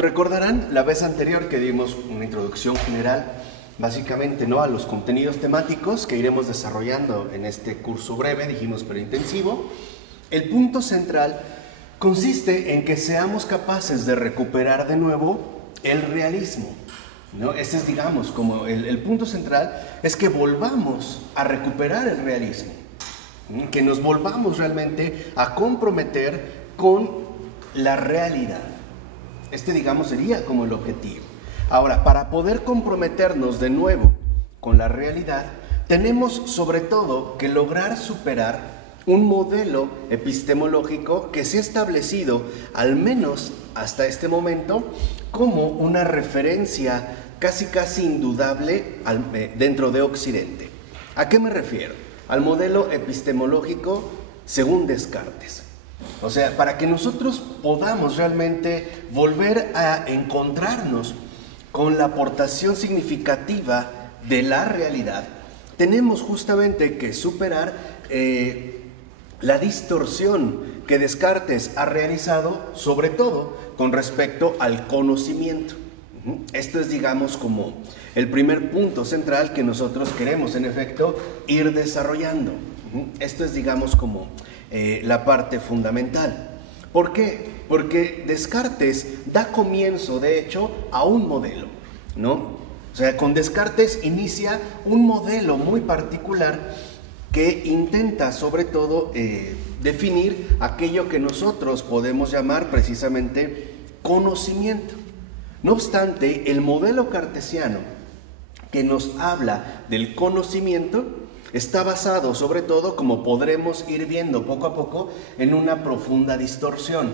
Recordarán la vez anterior que dimos una introducción general, básicamente, ¿no?, a los contenidos temáticos que iremos desarrollando en este curso breve, dijimos, pero intensivo. El punto central consiste en que seamos capaces de recuperar de nuevo el realismo, ¿no? Ese es, digamos, como el punto central, es que volvamos a recuperar el realismo, que nos volvamos realmente a comprometer con la realidad. Este, digamos, sería como el objetivo. Ahora, para poder comprometernos de nuevo con la realidad, tenemos sobre todo que lograr superar un modelo epistemológico que se ha establecido, al menos hasta este momento, como una referencia casi indudable dentro de Occidente. ¿A qué me refiero? Al modelo epistemológico según Descartes. O sea, para que nosotros podamos realmente volver a encontrarnos con la aportación significativa de la realidad, tenemos justamente que superar la distorsión que Descartes ha realizado, sobre todo con respecto al conocimiento. Esto es, digamos, como el primer punto central que nosotros queremos, en efecto, ir desarrollando. Esto es, digamos, como la parte fundamental. ¿Por qué? Porque Descartes da comienzo, de hecho, a un modelo, ¿no? O sea, con Descartes inicia un modelo muy particular que intenta, sobre todo, definir aquello que nosotros podemos llamar precisamente conocimiento. No obstante, el modelo cartesiano que nos habla del conocimiento está basado, sobre todo, como podremos ir viendo poco a poco, en una profunda distorsión.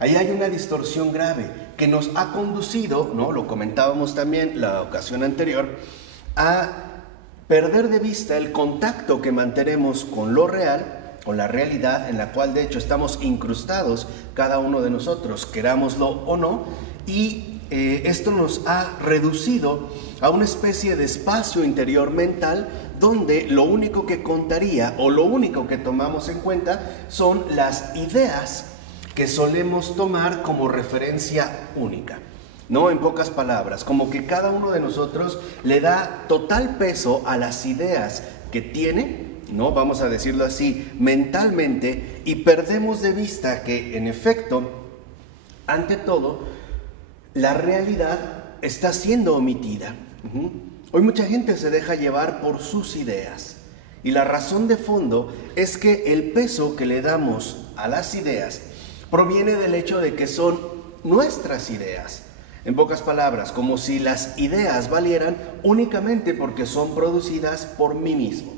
Ahí hay una distorsión grave que nos ha conducido, ¿no?, lo comentábamos también la ocasión anterior, a perder de vista el contacto que mantenemos con lo real, con la realidad en la cual de hecho estamos incrustados cada uno de nosotros, querámoslo o no, y esto nos ha reducido a una especie de espacio interior mental donde lo único que contaría o lo único que tomamos en cuenta son las ideas que solemos tomar como referencia única, ¿no? En pocas palabras, como que cada uno de nosotros le da total peso a las ideas que tiene, ¿no?, vamos a decirlo así, mentalmente, y perdemos de vista que, en efecto, ante todo, la realidad está siendo omitida. Hoy mucha gente se deja llevar por sus ideas, y la razón de fondo es que el peso que le damos a las ideas proviene del hecho de que son nuestras ideas. En pocas palabras, como si las ideas valieran únicamente porque son producidas por mí mismo,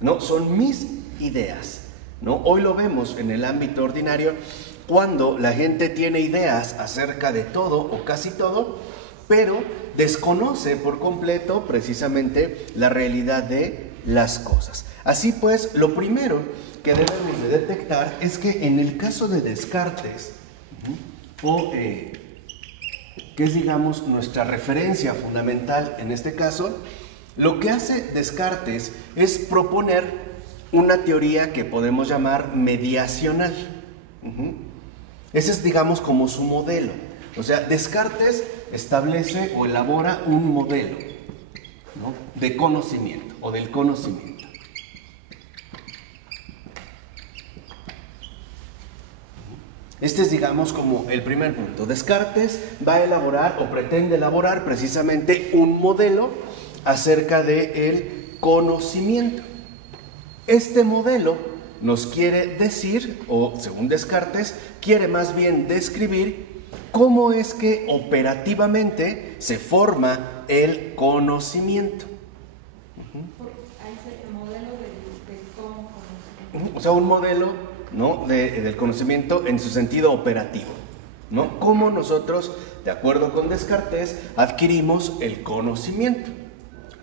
¿no? Son mis ideas, ¿no? Hoy lo vemos en el ámbito ordinario cuando la gente tiene ideas acerca de todo o casi todo, pero desconoce por completo precisamente la realidad de las cosas. Así pues, lo primero que debemos de detectar es que en el caso de Descartes, que es, digamos, nuestra referencia fundamental en este caso, lo que hace Descartes es proponer una teoría que podemos llamar mediacional. Ese es, digamos, como su modelo. O sea, Descartes establece o elabora un modelo, ¿no?, de conocimiento o del conocimiento. Este es, digamos, como el primer punto. Descartes va a elaborar o pretende elaborar precisamente un modelo acerca del conocimiento. Este modelo nos quiere decir, o según Descartes, quiere más bien describir cómo es que operativamente se forma el conocimiento. El modelo de cómo conocimiento. O sea, un modelo, ¿no?, del conocimiento en su sentido operativo, ¿no? Cómo nosotros, de acuerdo con Descartes, adquirimos el conocimiento.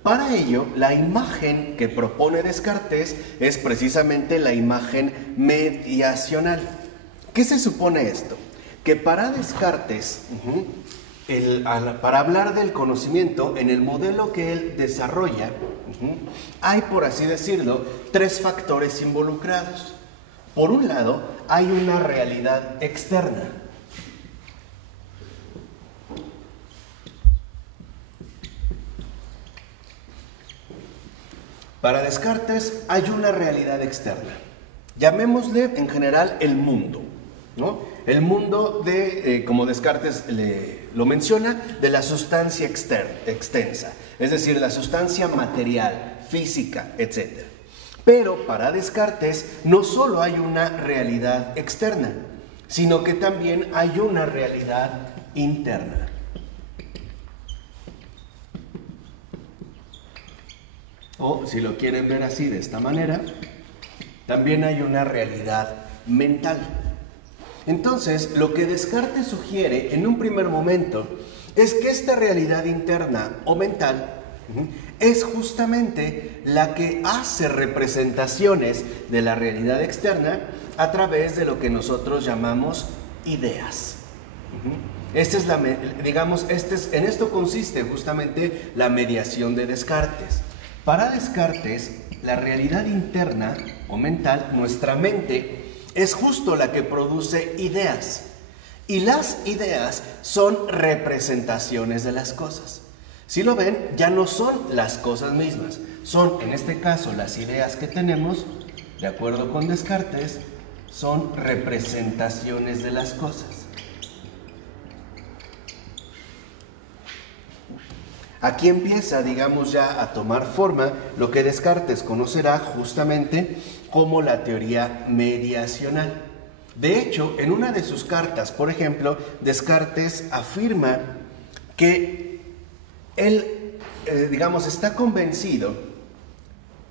Para ello, la imagen que propone Descartes es precisamente la imagen mediacional. ¿Qué se supone esto? Que para Descartes, para hablar del conocimiento, en el modelo que él desarrolla, hay, por así decirlo, tres factores involucrados. Por un lado, hay una realidad externa. Para Descartes hay una realidad externa. Llamémosle en general el mundo, ¿no? El mundo de, como Descartes lo menciona, de la sustancia extensa, es decir, la sustancia material, física, etc. Pero para Descartes no solo hay una realidad externa, sino que también hay una realidad interna. O, si lo quieren ver así, de esta manera, también hay una realidad mental. Entonces, lo que Descartes sugiere en un primer momento es que esta realidad interna o mental es justamente la que hace representaciones de la realidad externa a través de lo que nosotros llamamos ideas. En esto consiste justamente la mediación de Descartes. Para Descartes, la realidad interna o mental, nuestra mente, es justo la que produce ideas. Y las ideas son representaciones de las cosas. Si lo ven, ya no son las cosas mismas. Son, en este caso, las ideas que tenemos, de acuerdo con Descartes, son representaciones de las cosas. Aquí empieza, digamos, ya a tomar forma lo que Descartes conocerá justamente como la teoría mediacional. De hecho, en una de sus cartas, por ejemplo, Descartes afirma que él, está convencido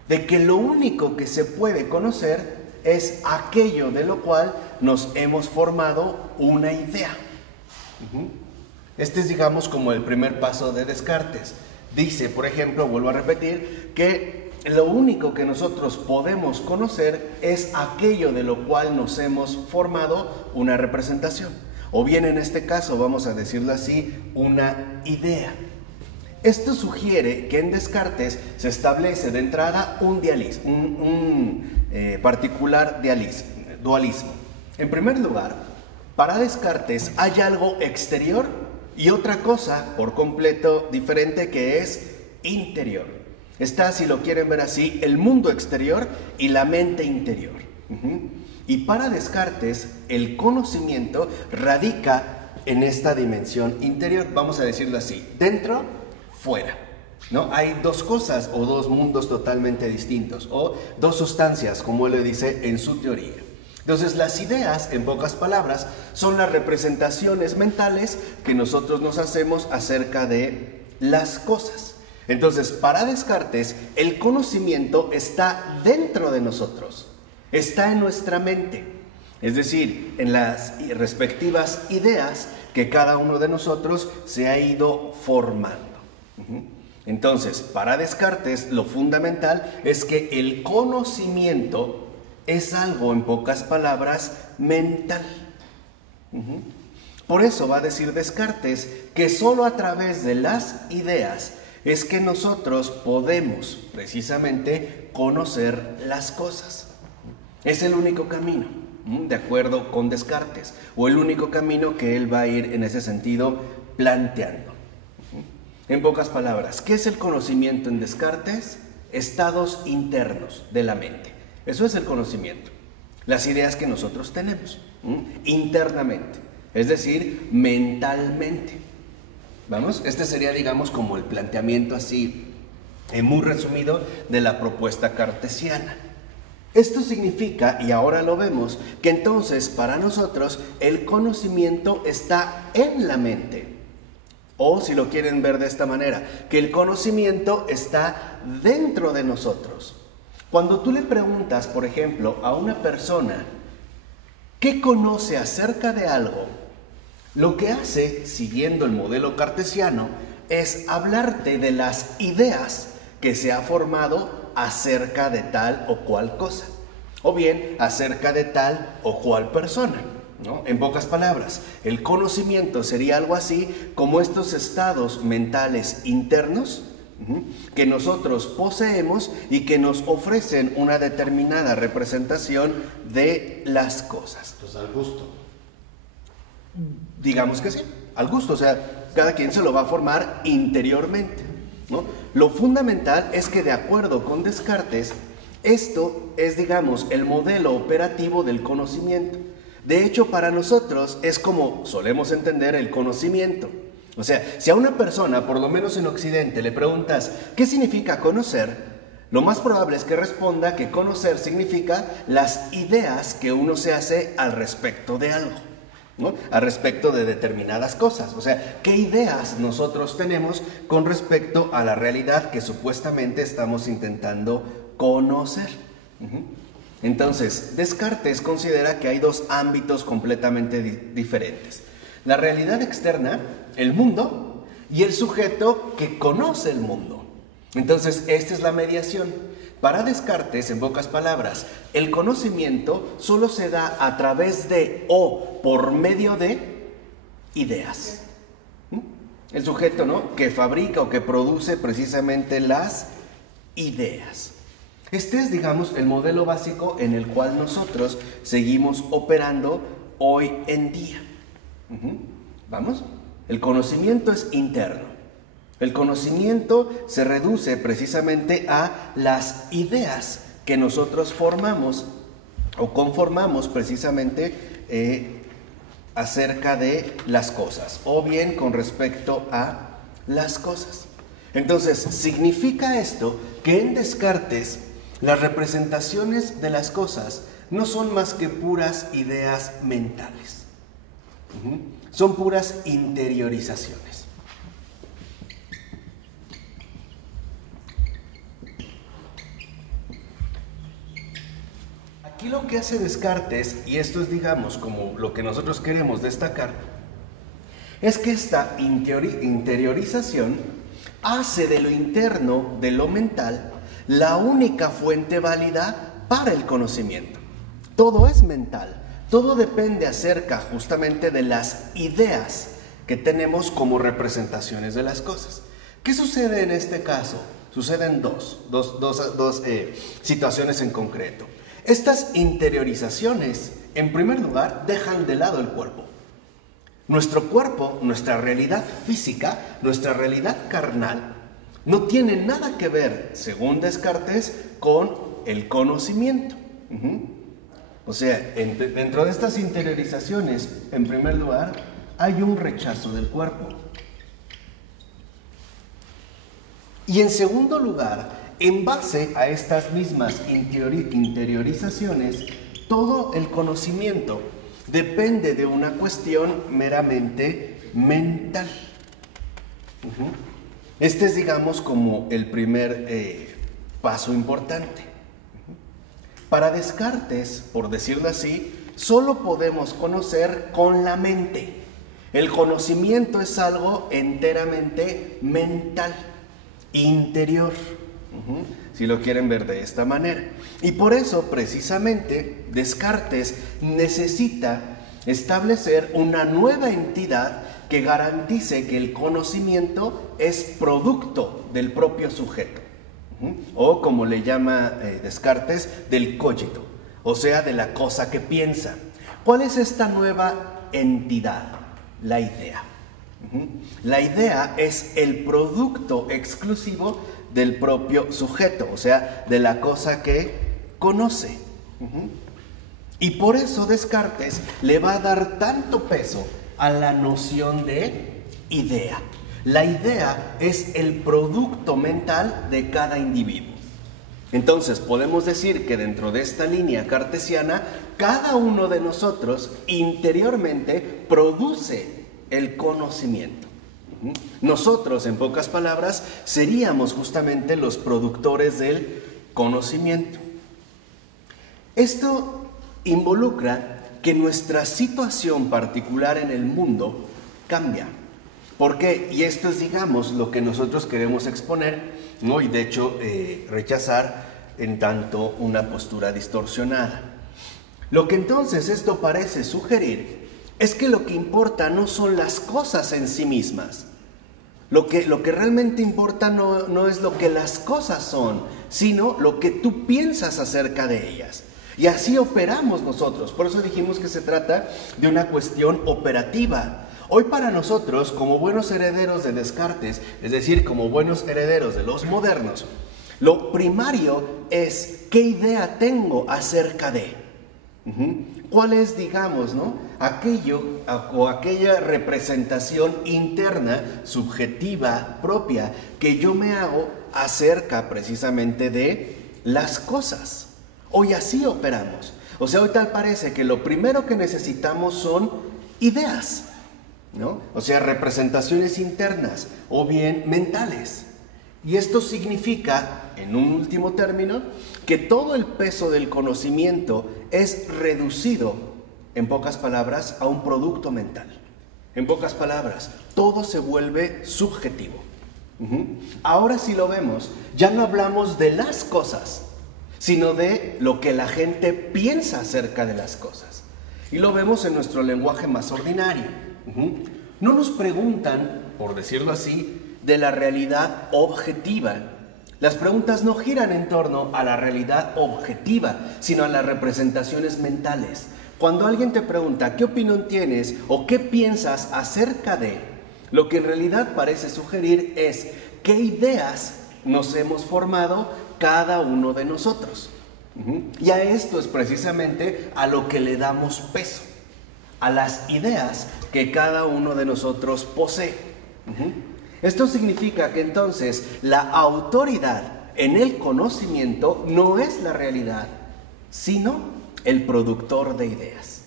de que lo único que se puede conocer es aquello de lo cual nos hemos formado una idea. Este es, digamos, como el primer paso de Descartes. Dice, por ejemplo, vuelvo a repetir, que lo único que nosotros podemos conocer es aquello de lo cual nos hemos formado una representación. O bien, en este caso, vamos a decirlo así, una idea. Esto sugiere que en Descartes se establece de entrada un particular dualismo. En primer lugar, para Descartes hay algo exterior y otra cosa por completo diferente que es interior. Está, si lo quieren ver así, el mundo exterior y la mente interior. Y para Descartes, el conocimiento radica en esta dimensión interior, vamos a decirlo así, dentro, fuera. ¿No? Hay dos cosas o dos mundos totalmente distintos, o dos sustancias, como él le dice en su teoría. Entonces, las ideas, en pocas palabras, son las representaciones mentales que nosotros nos hacemos acerca de las cosas. Entonces, para Descartes, el conocimiento está dentro de nosotros, está en nuestra mente, es decir, en las respectivas ideas que cada uno de nosotros se ha ido formando. Entonces, para Descartes, lo fundamental es que el conocimiento es algo, en pocas palabras, mental. Por eso va a decir Descartes que solo a través de las ideas es que nosotros podemos, precisamente, conocer las cosas. Es el único camino, de acuerdo con Descartes, o el único camino que él va a ir en ese sentido planteando. En pocas palabras, ¿qué es el conocimiento en Descartes? Estados internos de la mente. Eso es el conocimiento. Las ideas que nosotros tenemos internamente, es decir, mentalmente. ¿Vamos? Este sería, digamos, como el planteamiento así, muy resumido, de la propuesta cartesiana. Esto significa, y ahora lo vemos, que entonces para nosotros el conocimiento está en la mente. O, si lo quieren ver de esta manera, que el conocimiento está dentro de nosotros. Cuando tú le preguntas, por ejemplo, a una persona ¿qué conoce acerca de algo? Lo que hace, siguiendo el modelo cartesiano, es hablarte de las ideas que se ha formado acerca de tal o cual cosa, o bien acerca de tal o cual persona, ¿no? En pocas palabras, el conocimiento sería algo así como estos estados mentales internos que nosotros poseemos y que nos ofrecen una determinada representación de las cosas. Pues al gusto. Digamos que sí, al gusto, o sea, cada quien se lo va a formar interiormente. ¿no? Lo fundamental es que, de acuerdo con Descartes, esto es, digamos, el modelo operativo del conocimiento. De hecho, para nosotros es como solemos entender el conocimiento. O sea, si a una persona, por lo menos en Occidente, le preguntas ¿qué significa conocer?, lo más probable es que responda que conocer significa las ideas que uno se hace al respecto de algo, ¿no? Al respecto de determinadas cosas. O sea, ¿qué ideas nosotros tenemos con respecto a la realidad que supuestamente estamos intentando conocer? Entonces, Descartes considera que hay dos ámbitos completamente diferentes: la realidad externa, el mundo, y el sujeto que conoce el mundo. Entonces, esta es la mediación. Para Descartes, en pocas palabras, el conocimiento solo se da a través de o por medio de ideas. El sujeto, ¿no?, que fabrica o que produce precisamente las ideas. Este es, digamos, el modelo básico en el cual nosotros seguimos operando hoy en día. ¿Vamos? El conocimiento es interno. El conocimiento se reduce precisamente a las ideas que nosotros formamos o conformamos precisamente acerca de las cosas, o bien con respecto a las cosas. Entonces, significa esto que en Descartes las representaciones de las cosas no son más que puras ideas mentales. Son puras interiorizaciones. Aquí lo que hace Descartes, y esto es, digamos, como lo que nosotros queremos destacar, es que esta interiorización hace de lo interno, de lo mental, la única fuente válida para el conocimiento. Todo es mental, todo depende acerca justamente de las ideas que tenemos como representaciones de las cosas. ¿Qué sucede en este caso? Suceden dos situaciones en concreto. Estas interiorizaciones, en primer lugar, dejan de lado el cuerpo. Nuestro cuerpo, nuestra realidad física, nuestra realidad carnal, no tiene nada que ver, según Descartes, con el conocimiento. O sea, dentro de estas interiorizaciones, en primer lugar, hay un rechazo del cuerpo. Y en segundo lugar, en base a estas mismas interiorizaciones, todo el conocimiento depende de una cuestión meramente mental. Este es, digamos, como el primer paso importante. Para Descartes, por decirlo así, solo podemos conocer con la mente. El conocimiento es algo enteramente mental, interior. Si lo quieren ver de esta manera. Y por eso, precisamente, Descartes necesita establecer una nueva entidad que garantice que el conocimiento es producto del propio sujeto. O, como le llama Descartes, del cogito, o sea, de la cosa que piensa. ¿Cuál es esta nueva entidad? La idea. La idea es el producto exclusivo del propio sujeto, o sea, de la cosa que conoce. Y por eso Descartes le va a dar tanto peso a la noción de idea. La idea es el producto mental de cada individuo. Entonces, podemos decir que dentro de esta línea cartesiana, cada uno de nosotros interiormente produce el conocimiento. Nosotros, en pocas palabras, seríamos justamente los productores del conocimiento. Esto involucra que nuestra situación particular en el mundo cambia. ¿Por qué? Y esto es, digamos, lo que nosotros queremos exponer, ¿no? Y de hecho rechazar en tanto una postura distorsionada. Lo que entonces esto parece sugerir es que lo que importa no son las cosas en sí mismas. Lo que realmente importa no es lo que las cosas son, sino lo que tú piensas acerca de ellas. Y así operamos nosotros. Por eso dijimos que se trata de una cuestión operativa. Hoy para nosotros, como buenos herederos de Descartes, es decir, como buenos herederos de los modernos, lo primario es qué idea tengo acerca de. ¿Cuál es, digamos, aquello o aquella representación interna, subjetiva, propia, que yo me hago acerca precisamente de las cosas? Hoy así operamos. O sea, hoy tal parece que lo primero que necesitamos son ideas, ¿no? O sea, representaciones internas o bien mentales. Y esto significa, en un último término, que todo el peso del conocimiento es reducido, en pocas palabras, a un producto mental. En pocas palabras, todo se vuelve subjetivo. Ahora si lo vemos, ya no hablamos de las cosas, sino de lo que la gente piensa acerca de las cosas. Y lo vemos en nuestro lenguaje más ordinario. No nos preguntan, por decirlo así, de la realidad objetiva. Las preguntas no giran en torno a la realidad objetiva, sino a las representaciones mentales. Cuando alguien te pregunta qué opinión tienes o qué piensas acerca de, lo que en realidad parece sugerir es qué ideas nos hemos formado cada uno de nosotros. Y a esto es precisamente a lo que le damos peso, a las ideas que cada uno de nosotros posee. Esto significa que entonces la autoridad en el conocimiento no es la realidad, sino el productor de ideas,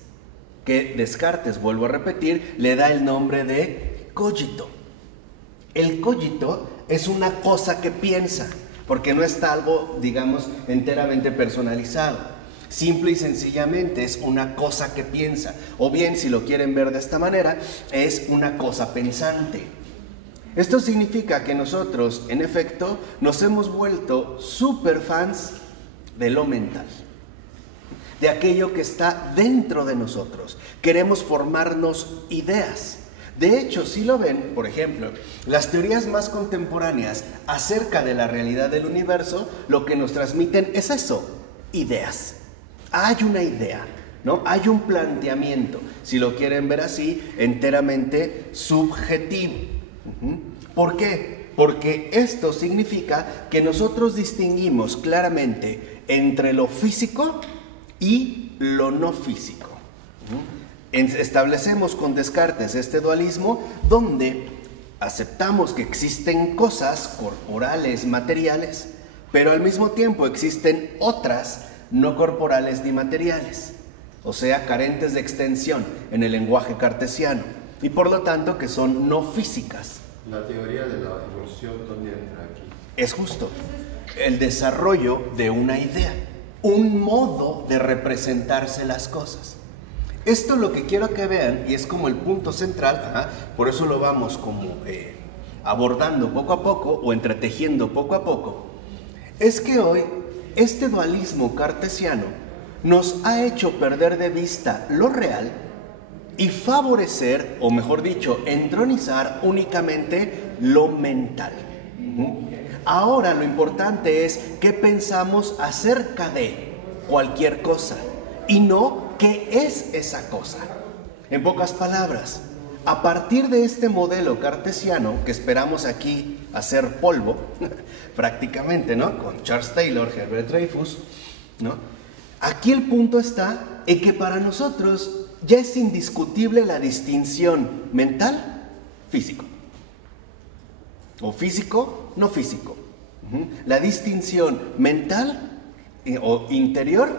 que Descartes, vuelvo a repetir, le da el nombre de cogito. El cogito es una cosa que piensa, porque no está algo, digamos, enteramente personalizado. Simple y sencillamente es una cosa que piensa, o bien, si lo quieren ver de esta manera, es una cosa pensante. Esto significa que nosotros, en efecto, nos hemos vuelto super fans de lo mental, de aquello que está dentro de nosotros. Queremos formarnos ideas. De hecho, si lo ven, por ejemplo, las teorías más contemporáneas acerca de la realidad del universo, lo que nos transmiten es eso, ideas. Hay una idea, ¿no? Hay un planteamiento, si lo quieren ver así, enteramente subjetivo. ¿Por qué? Porque esto significa que nosotros distinguimos claramente entre lo físico y lo no físico. Establecemos con Descartes este dualismo donde aceptamos que existen cosas corporales, materiales, pero al mismo tiempo existen otras no corporales ni materiales, o sea, carentes de extensión en el lenguaje cartesiano, y por lo tanto que son no físicas. La teoría de la evolución, ¿dónde entra aquí? Es justo el desarrollo de una idea, un modo de representarse las cosas. Esto lo que quiero que vean, y es como el punto central, por eso lo vamos como abordando poco a poco o entretejiendo poco a poco, es que hoy este dualismo cartesiano nos ha hecho perder de vista lo real y favorecer, o mejor dicho, entronizar únicamente lo mental. Ahora lo importante es qué pensamos acerca de cualquier cosa y no qué es esa cosa. En pocas palabras, a partir de este modelo cartesiano que esperamos aquí hacer polvo, prácticamente, ¿no? Con Charles Taylor, Herbert Dreyfus, ¿no? Aquí el punto está en que para nosotros ya es indiscutible la distinción mental-físico, o físico-no físico. La distinción mental o interior,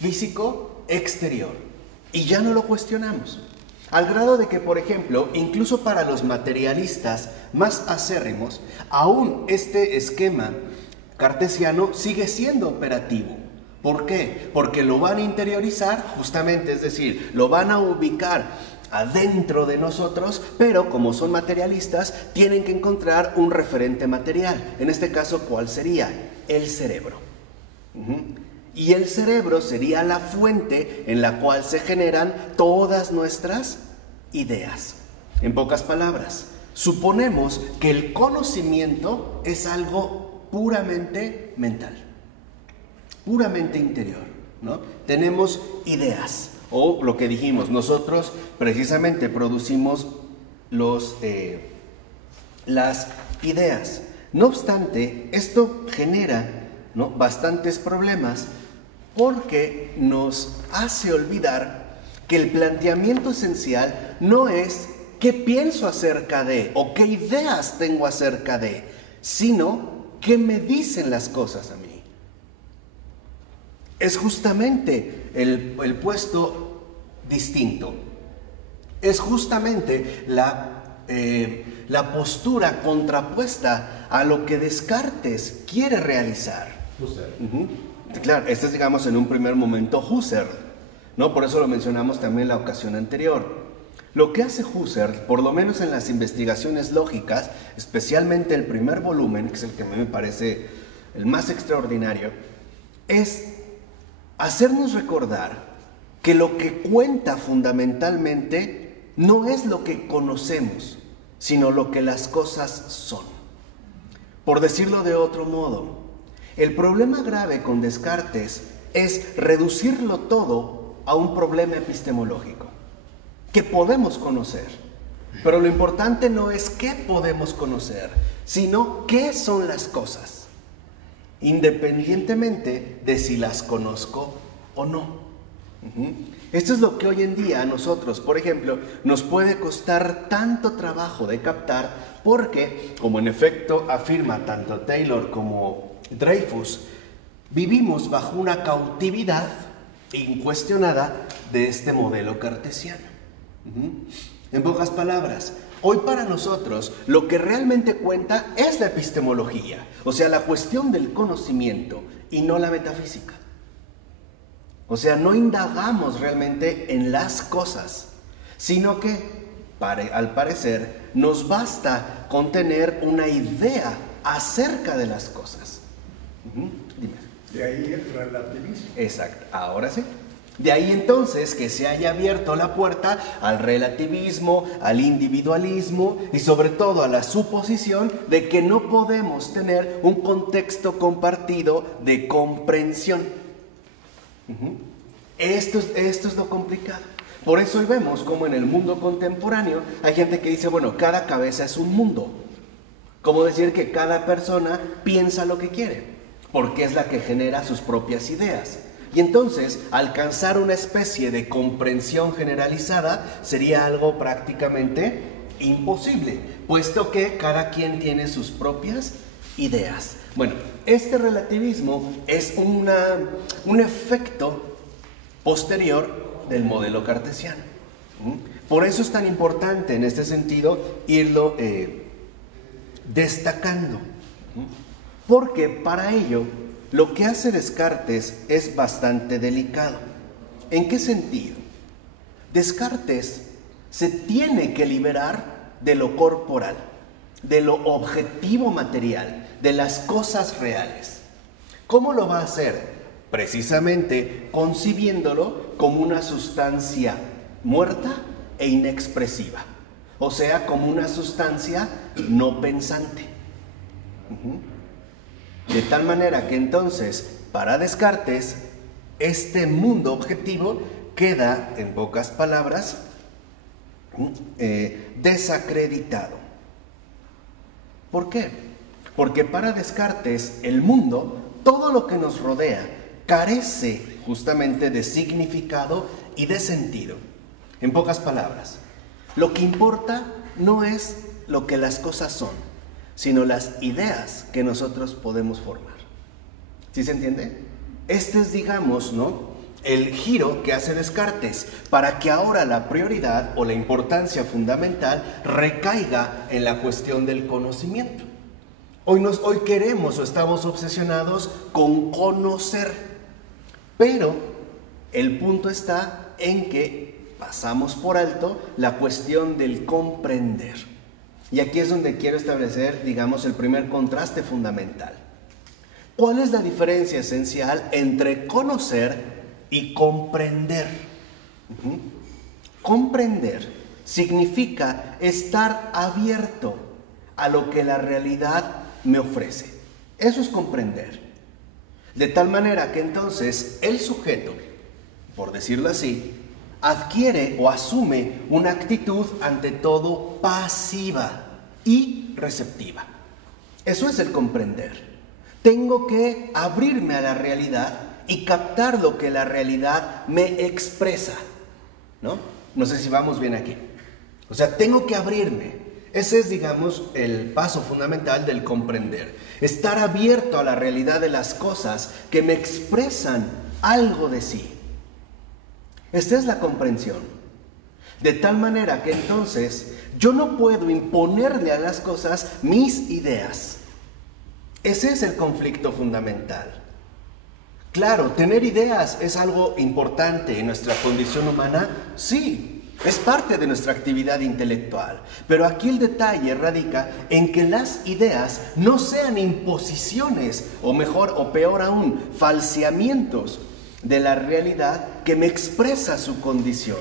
físico-exterior. Y ya no lo cuestionamos. Al grado de que, por ejemplo, incluso para los materialistas más acérrimos, aún este esquema cartesiano sigue siendo operativo. ¿Por qué? Porque lo van a interiorizar justamente, es decir, lo van a ubicar adentro de nosotros, pero como son materialistas, tienen que encontrar un referente material. En este caso, ¿cuál sería? El cerebro. Y el cerebro sería la fuente en la cual se generan todas nuestras ideas. En pocas palabras, suponemos que el conocimiento es algo puramente mental, puramente interior, ¿no? Tenemos ideas, o lo que dijimos, nosotros precisamente producimos las ideas. No obstante, esto genera, ¿no?, bastantes problemas porque nos hace olvidar que el planteamiento esencial no es qué pienso acerca de o qué ideas tengo acerca de, sino qué me dicen las cosas a mí. Es justamente el puesto distinto. Es justamente la postura contrapuesta a lo que Descartes quiere realizar. Husserl. Claro, este es, digamos, en un primer momento Husserl, ¿no? Por eso lo mencionamos también en la ocasión anterior. Lo que hace Husserl, por lo menos en las investigaciones lógicas, especialmente el primer volumen, que es el que a mí me parece el más extraordinario, es hacernos recordar que lo que cuenta fundamentalmente no es lo que conocemos, sino lo que las cosas son. Por decirlo de otro modo, el problema grave con Descartes es reducirlo todo a un problema epistemológico, que podemos conocer. Pero lo importante no es qué podemos conocer, sino qué son las cosas, independientemente de si las conozco o no. Esto es lo que hoy en día a nosotros, por ejemplo, nos puede costar tanto trabajo de captar porque, como en efecto afirma tanto Taylor como Dreyfus, vivimos bajo una cautividad incuestionada de este modelo cartesiano. En pocas palabras, hoy para nosotros lo que realmente cuenta es la epistemología, o sea, la cuestión del conocimiento y no la metafísica. O sea, no indagamos realmente en las cosas, sino que, al parecer, nos basta con tener una idea acerca de las cosas. Dime. De ahí el relativismo. Exacto, ahora sí. De ahí entonces que se haya abierto la puerta al relativismo, al individualismo y sobre todo a la suposición de que no podemos tener un contexto compartido de comprensión. Esto es lo complicado. Por eso hoy vemos como en el mundo contemporáneo hay gente que dice, bueno, cada cabeza es un mundo. Como decir que cada persona piensa lo que quiere, porque es la que genera sus propias ideas. Y entonces, alcanzar una especie de comprensión generalizada sería algo prácticamente imposible, puesto que cada quien tiene sus propias ideas. Bueno, este relativismo es un efecto posterior del modelo cartesiano. Por eso es tan importante en este sentido irlo destacando. Porque para ello lo que hace Descartes es bastante delicado. ¿En qué sentido? Descartes se tiene que liberar de lo corporal, de lo objetivo material, de las cosas reales. ¿Cómo lo va a hacer? Precisamente concibiéndolo como una sustancia muerta e inexpresiva, o sea, como una sustancia no pensante. De tal manera que entonces, para Descartes, este mundo objetivo queda, en pocas palabras, desacreditado. ¿Por qué? Porque para Descartes el mundo, todo lo que nos rodea, carece justamente de significado y de sentido. En pocas palabras, lo que importa no es lo que las cosas son, sino las ideas que nosotros podemos formar. ¿Sí se entiende? Este es, digamos, ¿no?, el giro que hace Descartes para que ahora la prioridad o la importancia fundamental recaiga en la cuestión del conocimiento. Hoy queremos o estamos obsesionados con conocer, pero el punto está en que pasamos por alto la cuestión del comprender. Y aquí es donde quiero establecer, digamos, el primer contraste fundamental. ¿Cuál es la diferencia esencial entre conocer y comprender? Comprender significa estar abierto a lo que la realidad me ofrece. Eso es comprender. De tal manera que entonces el sujeto, por decirlo así, adquiere o asume una actitud ante todo pasiva y receptiva. Eso es el comprender. Tengo que abrirme a la realidad y captar lo que la realidad me expresa, ¿no? No sé si vamos bien aquí. O sea, tengo que abrirme. Ese es, digamos, el paso fundamental del comprender. Estar abierto a la realidad de las cosas que me expresan algo de sí. Esta es la comprensión. De tal manera que entonces yo no puedo imponerle a las cosas mis ideas. Ese es el conflicto fundamental. Claro, tener ideas es algo importante en nuestra condición humana, sí. Es parte de nuestra actividad intelectual, pero aquí el detalle radica en que las ideas no sean imposiciones, o mejor o peor aún, falseamientos de la realidad que me expresa su condición.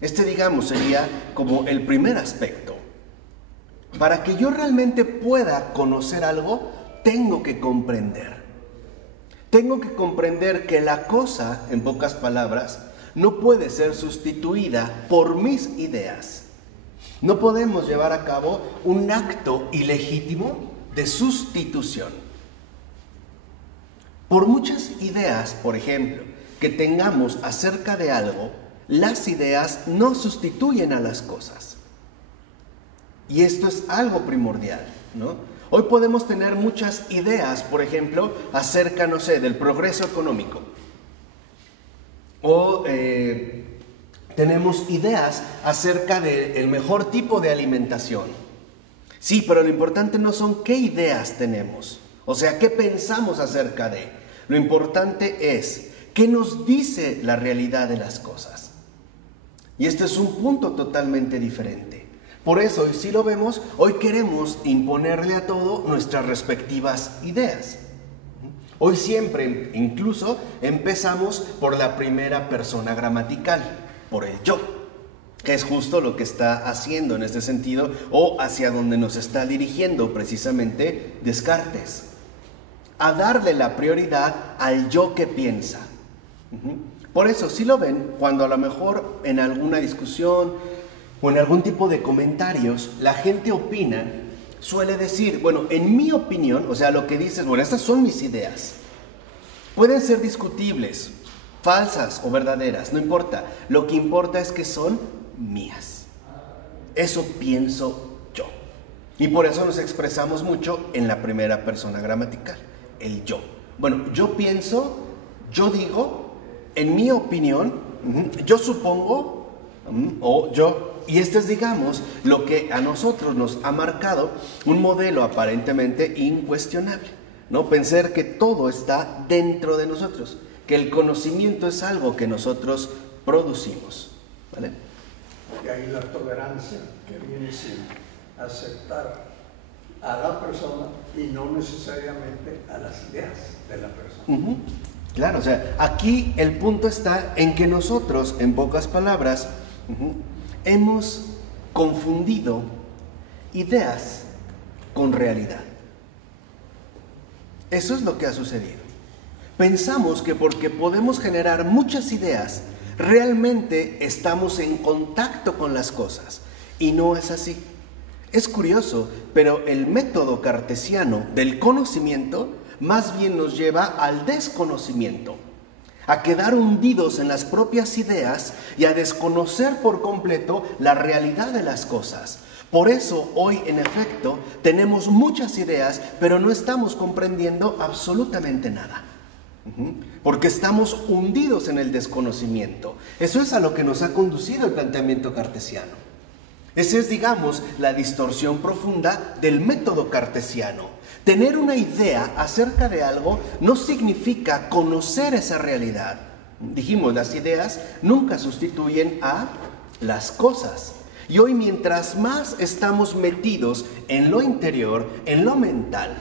Este, digamos, sería como el primer aspecto. Para que yo realmente pueda conocer algo, tengo que comprender. Tengo que comprender que la cosa, en pocas palabras, no puede ser sustituida por mis ideas. No podemos llevar a cabo un acto ilegítimo de sustitución. Por muchas ideas, por ejemplo, que tengamos acerca de algo, las ideas no sustituyen a las cosas. Y esto es algo primordial, ¿no? Hoy podemos tener muchas ideas, por ejemplo, acerca, no sé, del progreso económico. O tenemos ideas acerca del mejor tipo de alimentación. Sí, pero lo importante no son qué ideas tenemos, o sea, qué pensamos acerca de. Lo importante es qué nos dice la realidad de las cosas. Y este es un punto totalmente diferente. Por eso, y si lo vemos, hoy queremos imponerle a todo nuestras respectivas ideas. Hoy siempre, incluso, empezamos por la primera persona gramatical, por el yo, que es justo lo que está haciendo en este sentido, o hacia donde nos está dirigiendo precisamente Descartes, a darle la prioridad al yo que piensa. Por eso, si lo ven, cuando a lo mejor en alguna discusión o en algún tipo de comentarios la gente opina, suele decir, bueno, en mi opinión, o sea, lo que dices, bueno, estas son mis ideas. Pueden ser discutibles, falsas o verdaderas, no importa. Lo que importa es que son mías. Eso pienso yo. Y por eso nos expresamos mucho en la primera persona gramatical, el yo. Bueno, yo pienso, yo digo, en mi opinión, yo supongo, o yo. Y este es, digamos, lo que a nosotros nos ha marcado un modelo aparentemente incuestionable, ¿no? Pensar que todo está dentro de nosotros, que el conocimiento es algo que nosotros producimos, ¿vale? Y ahí la tolerancia, que viene siendo aceptar a la persona y no necesariamente a las ideas de la persona. Claro, o sea, aquí el punto está en que nosotros, en pocas palabras, hemos confundido ideas con realidad. Eso es lo que ha sucedido. Pensamos que porque podemos generar muchas ideas, realmente estamos en contacto con las cosas. Y no es así. Es curioso, pero el método cartesiano del conocimiento más bien nos lleva al desconocimiento, a quedar hundidos en las propias ideas y a desconocer por completo la realidad de las cosas. Por eso hoy, en efecto, tenemos muchas ideas, pero no estamos comprendiendo absolutamente nada. Porque estamos hundidos en el desconocimiento. Eso es a lo que nos ha conducido el planteamiento cartesiano. Esa es, digamos, la distorsión profunda del método cartesiano. Tener una idea acerca de algo no significa conocer esa realidad. Dijimos, las ideas nunca sustituyen a las cosas. Y hoy, mientras más estamos metidos en lo interior, en lo mental,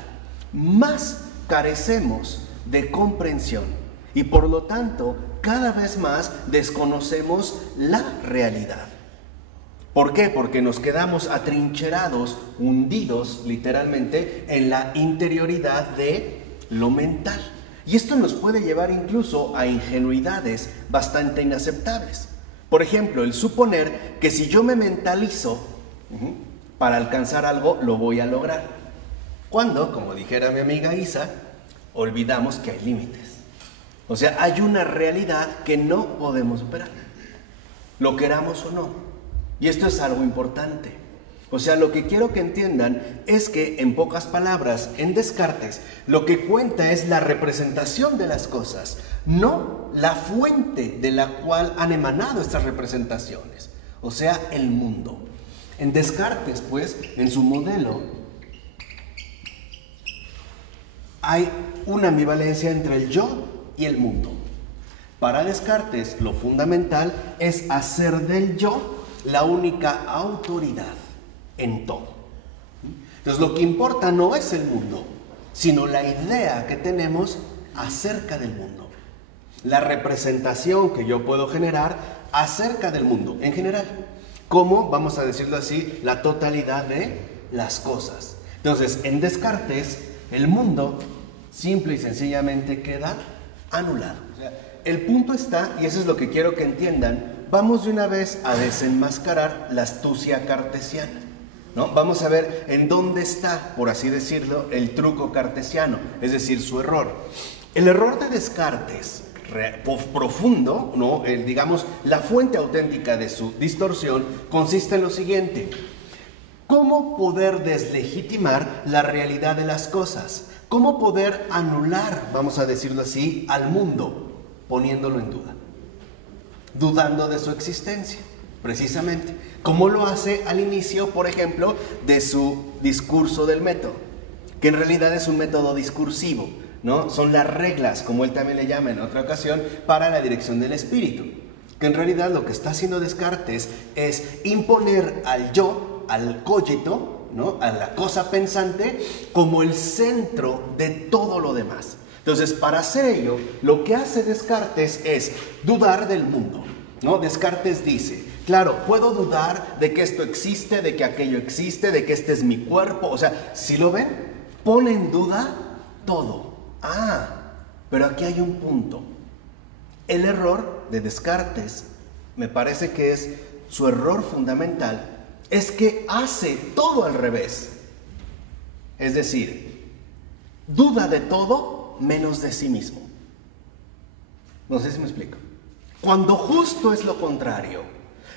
más carecemos de comprensión. Y por lo tanto, cada vez más desconocemos la realidad. ¿Por qué? Porque nos quedamos atrincherados, hundidos literalmente en la interioridad de lo mental. Y esto nos puede llevar incluso a ingenuidades bastante inaceptables. Por ejemplo, el suponer que si yo me mentalizo para alcanzar algo, lo voy a lograr. Cuando, como dijera mi amiga Isa, olvidamos que hay límites. O sea, hay una realidad que no podemos superar, lo queramos o no. Y esto es algo importante. O sea, lo que quiero que entiendan es que, en pocas palabras, en Descartes, lo que cuenta es la representación de las cosas, no la fuente de la cual han emanado estas representaciones, o sea, el mundo. En Descartes, pues, en su modelo, hay una ambivalencia entre el yo y el mundo. Para Descartes, lo fundamental es hacer del yo la única autoridad en todo. Entonces, lo que importa no es el mundo, sino la idea que tenemos acerca del mundo, la representación que yo puedo generar acerca del mundo en general, como, vamos a decirlo así, la totalidad de las cosas. Entonces, en Descartes, el mundo simple y sencillamente queda anulado. O sea, el punto está, y eso es lo que quiero que entiendan, vamos de una vez a desenmascarar la astucia cartesiana, ¿no? Vamos a ver en dónde está, por así decirlo, el truco cartesiano, es decir, su error. El error de Descartes, profundo, ¿no? Digamos, la fuente auténtica de su distorsión consiste en lo siguiente: ¿cómo poder deslegitimar la realidad de las cosas? ¿Cómo poder anular, vamos a decirlo así, al mundo, poniéndolo en duda, dudando de su existencia? Precisamente, como lo hace al inicio, por ejemplo, de su discurso del método, que en realidad es un método discursivo, ¿no? Son las reglas, como él también le llama en otra ocasión, para la dirección del espíritu, que en realidad lo que está haciendo Descartes es imponer al yo, al cogito, ¿no? A la cosa pensante, como el centro de todo lo demás. Entonces, para hacer ello, lo que hace Descartes es dudar del mundo, ¿no? Descartes dice: claro, puedo dudar de que esto existe, de que aquello existe, de que este es mi cuerpo. O sea, si lo ven, pone en duda todo. Pero aquí hay un punto. El error de Descartes, me parece que es su error fundamental, es que hace todo al revés. Es decir, duda de todo menos de sí mismo. No sé si me explico. Cuando justo es lo contrario.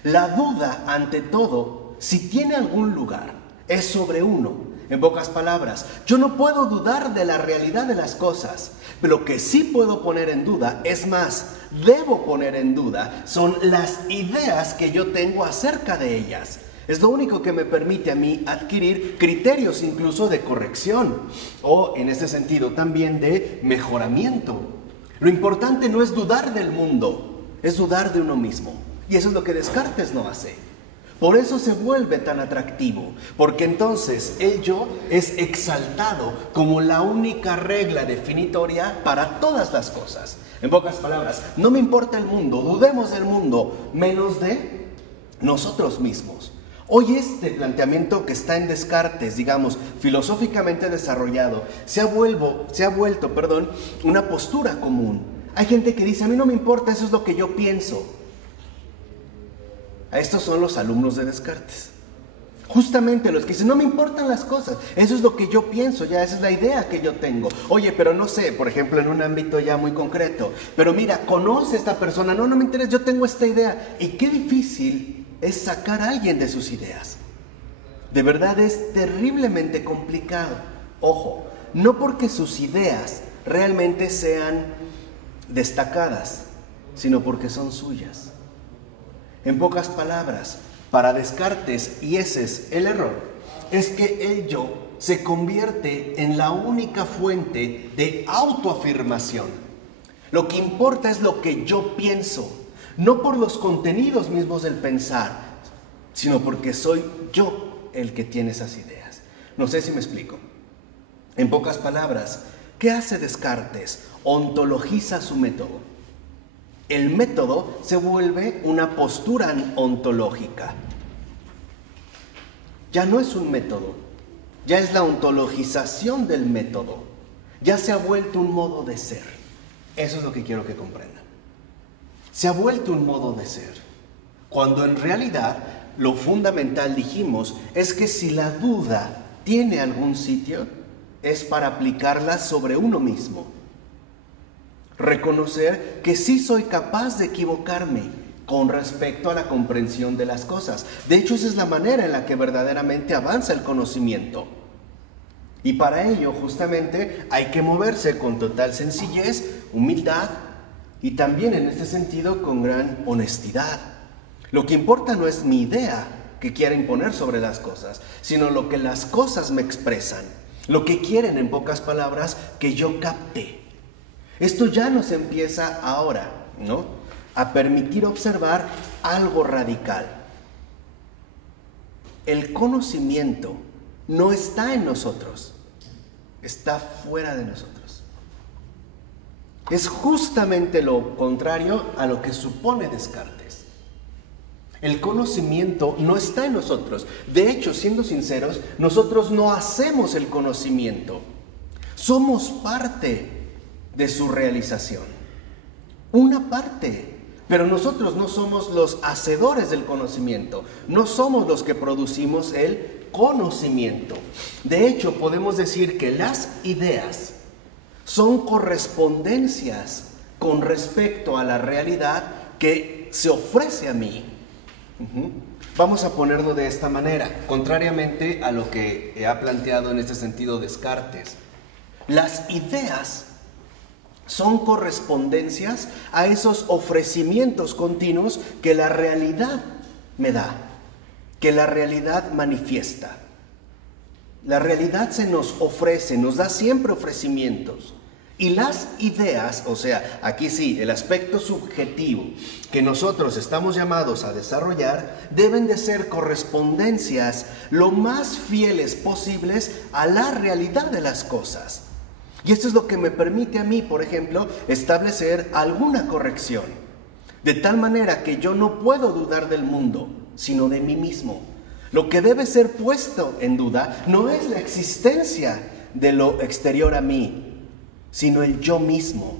La duda, ante todo, si tiene algún lugar, es sobre uno. En pocas palabras, yo no puedo dudar de la realidad de las cosas, pero lo que sí puedo poner en duda, es más, debo poner en duda, son las ideas que yo tengo acerca de ellas. Es lo único que me permite a mí adquirir criterios incluso de corrección, o en este sentido también de mejoramiento. Lo importante no es dudar del mundo, es dudar de uno mismo. Y eso es lo que Descartes no hace. Por eso se vuelve tan atractivo, porque entonces el yo es exaltado como la única regla definitoria para todas las cosas. En pocas palabras, no me importa el mundo, dudemos del mundo, menos de nosotros mismos. Hoy este planteamiento que está en Descartes, digamos, filosóficamente desarrollado, se ha vuelto, una postura común. Hay gente que dice: a mí no me importa, eso es lo que yo pienso. Estos son los alumnos de Descartes. Justamente los que dicen: no me importan las cosas, eso es lo que yo pienso, ya esa es la idea que yo tengo. Oye, pero no sé, por ejemplo, en un ámbito ya muy concreto, pero mira, conoce a esta persona, no me interesa, yo tengo esta idea. Y qué difícil es sacar a alguien de sus ideas. De verdad es terriblemente complicado. Ojo, no porque sus ideas realmente sean destacadas, sino porque son suyas. En pocas palabras, para Descartes, y ese es el error, es que el yo se convierte en la única fuente de autoafirmación. Lo que importa es lo que yo pienso, no por los contenidos mismos del pensar, sino porque soy yo el que tiene esas ideas. No sé si me explico. En pocas palabras, ¿qué hace Descartes? Ontologiza su método. El método se vuelve una postura ontológica. Ya no es un método, ya es la ontologización del método. Ya se ha vuelto un modo de ser. Eso es lo que quiero que comprendan. Se ha vuelto un modo de ser, cuando en realidad lo fundamental, dijimos, es que si la duda tiene algún sitio, es para aplicarla sobre uno mismo. Reconocer que sí soy capaz de equivocarme con respecto a la comprensión de las cosas. De hecho, esa es la manera en la que verdaderamente avanza el conocimiento. Y para ello, justamente, hay que moverse con total sencillez, humildad y también, en este sentido, con gran honestidad. Lo que importa no es mi idea que quiera imponer sobre las cosas, sino lo que las cosas me expresan, lo que quieren, en pocas palabras, que yo capte. Esto ya nos empieza ahora, ¿no?, a permitir observar algo radical. El conocimiento no está en nosotros, está fuera de nosotros. Es justamente lo contrario a lo que supone Descartes. El conocimiento no está en nosotros. De hecho, siendo sinceros, nosotros no hacemos el conocimiento. Somos parte de su realización. Una parte. Pero nosotros no somos los hacedores del conocimiento. No somos los que producimos el conocimiento. De hecho, podemos decir que las ideas son correspondencias con respecto a la realidad que se ofrece a mí. Vamos a ponerlo de esta manera, contrariamente a lo que ha planteado en este sentido Descartes. Las ideas son correspondencias a esos ofrecimientos continuos que la realidad me da, que la realidad manifiesta. La realidad se nos ofrece, nos da siempre ofrecimientos. Y las ideas, o sea, aquí sí, el aspecto subjetivo que nosotros estamos llamados a desarrollar, deben de ser correspondencias lo más fieles posibles a la realidad de las cosas. Y esto es lo que me permite a mí, por ejemplo, establecer alguna corrección. De tal manera que yo no puedo dudar del mundo, sino de mí mismo. Lo que debe ser puesto en duda no es la existencia de lo exterior a mí, sino el yo mismo.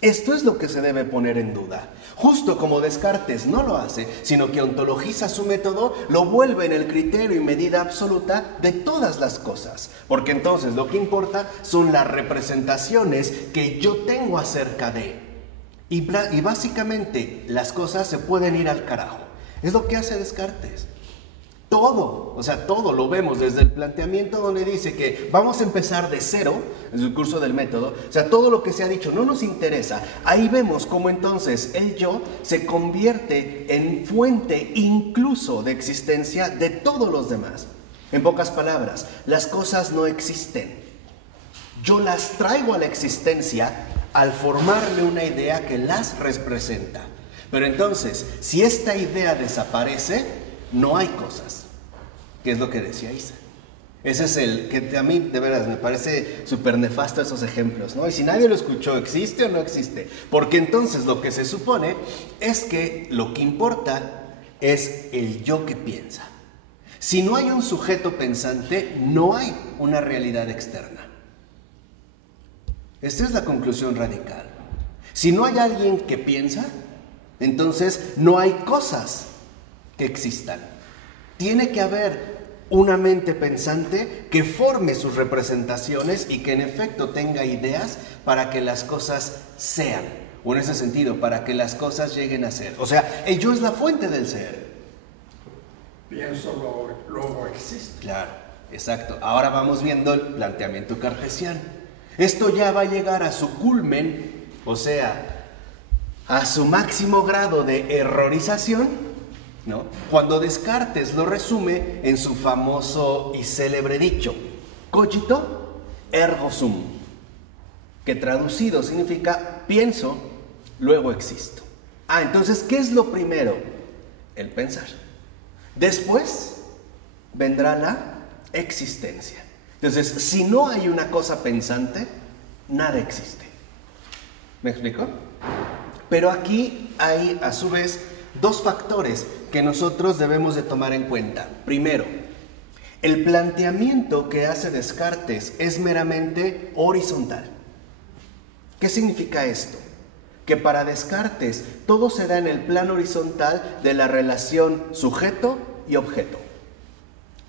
Esto es lo que se debe poner en duda. Justo como Descartes no lo hace, sino que ontologiza su método, lo vuelve en el criterio y medida absoluta de todas las cosas. Porque entonces lo que importa son las representaciones que yo tengo acerca de. Y básicamente las cosas se pueden ir al carajo. Es lo que hace Descartes. Todo, o sea, todo lo vemos desde el planteamiento donde dice que vamos a empezar de cero, en su curso del método, o sea, todo lo que se ha dicho no nos interesa. Ahí vemos cómo entonces el yo se convierte en fuente incluso de existencia de todos los demás. En pocas palabras, las cosas no existen. Yo las traigo a la existencia al formarle una idea que las representa. Pero entonces, si esta idea desaparece, no hay cosas, que es lo que decía Isa. Ese es el que a mí, de veras, me parece súper nefasto esos ejemplos, ¿no? Y si nadie lo escuchó, ¿existe o no existe? Porque entonces lo que se supone es que lo que importa es el yo que piensa. Si no hay un sujeto pensante, no hay una realidad externa. Esta es la conclusión radical. Si no hay alguien que piensa, entonces no hay cosas que existan. Tiene que haber una mente pensante que forme sus representaciones y que en efecto tenga ideas para que las cosas sean, o en ese sentido, para que las cosas lleguen a ser. O sea, el yo es la fuente del ser. Pienso, luego existe. Claro, exacto. Ahora vamos viendo el planteamiento cartesiano. Esto ya va a llegar a su culmen, o sea, a su máximo grado de errorización, ¿no?, cuando Descartes lo resume en su famoso y célebre dicho, cogito ergo sum, que traducido significa pienso, luego existo. Entonces, ¿qué es lo primero? El pensar. Después vendrá la existencia. Entonces, si no hay una cosa pensante, nada existe. ¿Me explico? Pero aquí hay, a su vez, dos factores que nosotros debemos de tomar en cuenta. Primero, el planteamiento que hace Descartes es meramente horizontal. ¿Qué significa esto? que para Descartes todo se da en el plano horizontal de la relación sujeto y objeto.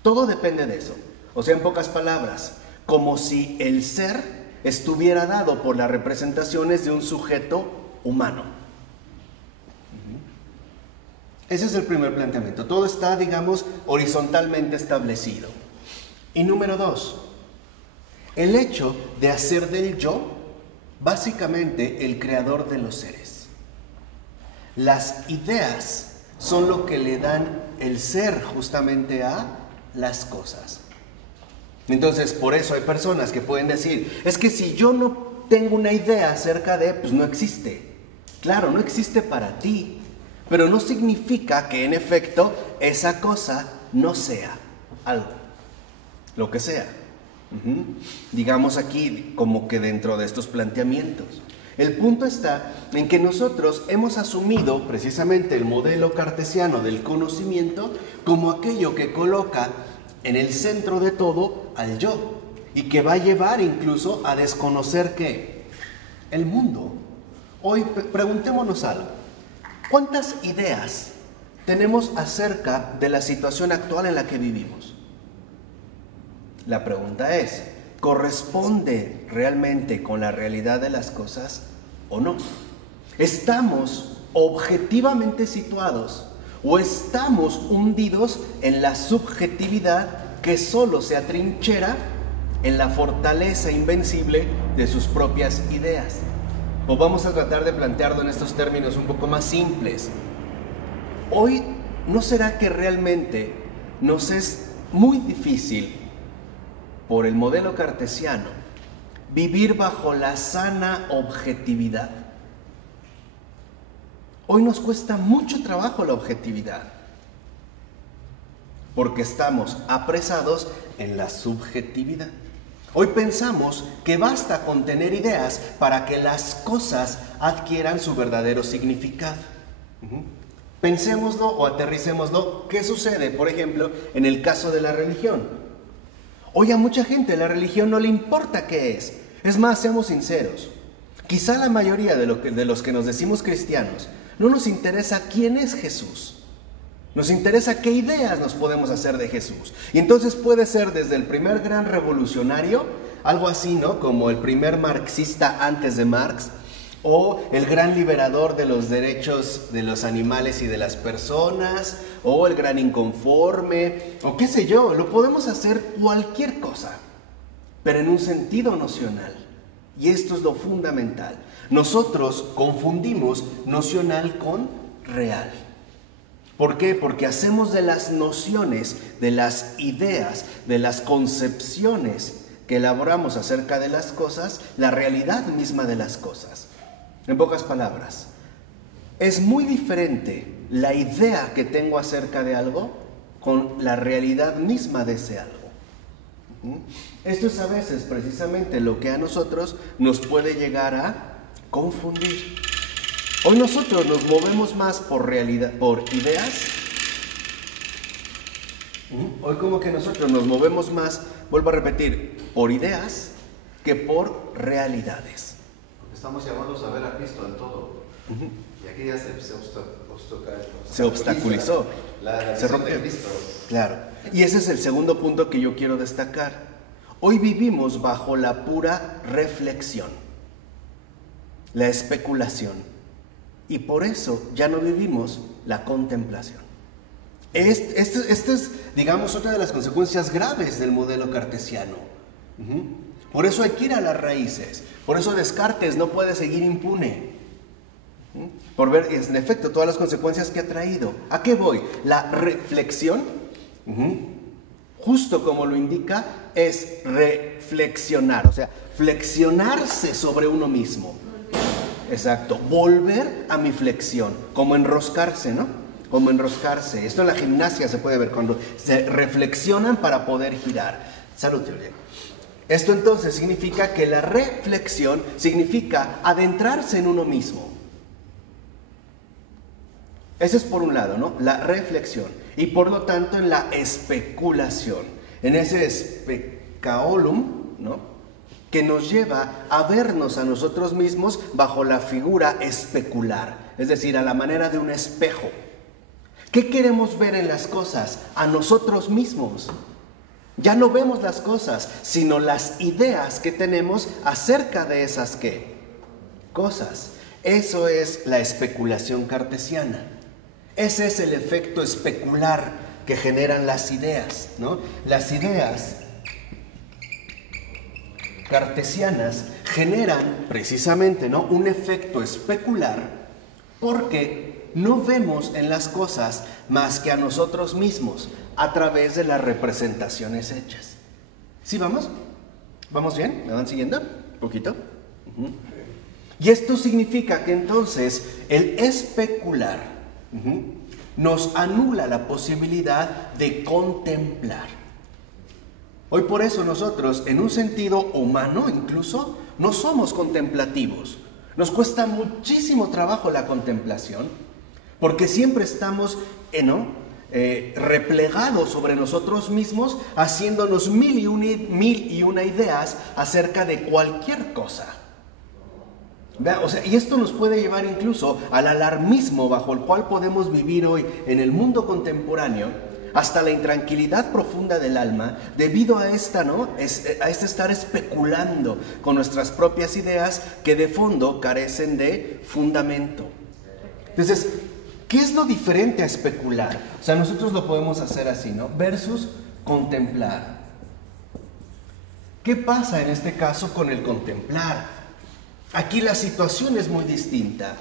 Todo depende de eso. O sea, en pocas palabras, como si el ser estuviera dado por las representaciones de un sujeto humano. Ese es el primer planteamiento. Todo está, digamos, horizontalmente establecido. Y número 2, el hecho de hacer del yo básicamente el creador de los seres. Las ideas son lo que le dan el ser justamente a las cosas. Entonces, por eso hay personas que pueden decir, es que si yo no tengo una idea acerca de, pues no existe. Claro, no existe para ti, pero no significa que en efecto esa cosa no sea algo, lo que sea. Digamos aquí como que dentro de estos planteamientos. El punto está en que nosotros hemos asumido precisamente el modelo cartesiano del conocimiento como aquello que coloca en el centro de todo al yo y que va a llevar incluso a desconocer ¿qué? El mundo. Hoy preguntémonos algo. ¿Cuántas ideas tenemos acerca de la situación actual en la que vivimos? La pregunta es, ¿corresponde realmente con la realidad de las cosas o no? ¿Estamos objetivamente situados o estamos hundidos en la subjetividad que solo se atrinchera en la fortaleza invencible de sus propias ideas? O vamos a tratar de plantearlo en estos términos un poco más simples. Hoy, ¿no será que realmente nos es muy difícil, por el modelo cartesiano, vivir bajo la sana objetividad? Hoy nos cuesta mucho trabajo la objetividad, porque estamos apresados en la subjetividad. Hoy pensamos que basta con tener ideas para que las cosas adquieran su verdadero significado. Pensémoslo o aterricémoslo. ¿Qué sucede, por ejemplo, en el caso de la religión? Hoy a mucha gente la religión no le importa qué es. Es más, seamos sinceros. Quizá la mayoría de los que nos decimos cristianos no nos interesa quién es Jesús. Nos interesa qué ideas nos podemos hacer de Jesús. Y entonces puede ser desde el primer gran revolucionario, algo así, ¿no? Como el primer marxista antes de Marx, o el gran liberador de los derechos de los animales y de las personas, o el gran inconforme, o qué sé yo. Lo podemos hacer cualquier cosa, pero en un sentido nocional. Y esto es lo fundamental. Nosotros confundimos nocional con real. ¿Por qué? Porque hacemos de las nociones, de las ideas, de las concepciones que elaboramos acerca de las cosas, la realidad misma de las cosas. En pocas palabras, es muy diferente la idea que tengo acerca de algo con la realidad misma de ese algo. Esto es a veces precisamente lo que a nosotros nos puede llegar a confundir. Hoy nosotros nos movemos más por realidad, por ideas. Hoy como que nosotros nos movemos más, vuelvo a repetir, por ideas que por realidades. Porque estamos llamados a ver a Cristo en todo. Y aquí ya se obstaculizó. Se rompe Cristo. Claro. Y ese es el segundo punto que yo quiero destacar. Hoy vivimos bajo la pura reflexión, la especulación. Y por eso ya no vivimos la contemplación. Esta es, digamos, otra de las consecuencias graves del modelo cartesiano. Por eso hay que ir a las raíces. Por eso Descartes no puede seguir impune. Por ver, en efecto, todas las consecuencias que ha traído. ¿A qué voy? La reflexión, justo como lo indica, es reflexionar. O sea, flexionarse sobre uno mismo. Exacto, volver a mi flexión, como enroscarse, ¿no? Como enroscarse. Esto en la gimnasia se puede ver cuando se reflexionan para poder girar. Salud, Teoría. Esto entonces significa que la reflexión significa adentrarse en uno mismo. Ese es por un lado, ¿no? La reflexión. Y por lo tanto en la especulación. En ese specaolum, ¿no? que nos lleva a vernos a nosotros mismos bajo la figura especular, es decir, a la manera de un espejo. ¿Qué queremos ver en las cosas? A nosotros mismos. Ya no vemos las cosas, sino las ideas que tenemos acerca de esas ¿qué? Cosas. Eso es la especulación cartesiana. Ese es el efecto especular que generan las ideas, ¿no? Las ideas cartesianas generan precisamente, ¿no?, un efecto especular porque no vemos en las cosas más que a nosotros mismos a través de las representaciones hechas. ¿Sí vamos? ¿Vamos bien? ¿Me van siguiendo? ¿Un poquito? Y esto significa que entonces el especular nos anula la posibilidad de contemplar. Hoy por eso nosotros, en un sentido humano incluso, no somos contemplativos. Nos cuesta muchísimo trabajo la contemplación, porque siempre estamos replegados sobre nosotros mismos, haciéndonos mil y una ideas acerca de cualquier cosa. O sea, y esto nos puede llevar incluso al alarmismo bajo el cual podemos vivir hoy en el mundo contemporáneo, hasta la intranquilidad profunda del alma, debido a esta, a este estar especulando con nuestras propias ideas que de fondo carecen de fundamento. Entonces, ¿qué es lo diferente a especular? O sea, nosotros lo podemos hacer así, ¿no? Versus contemplar. ¿Qué pasa en este caso con el contemplar? Aquí la situación es muy distinta.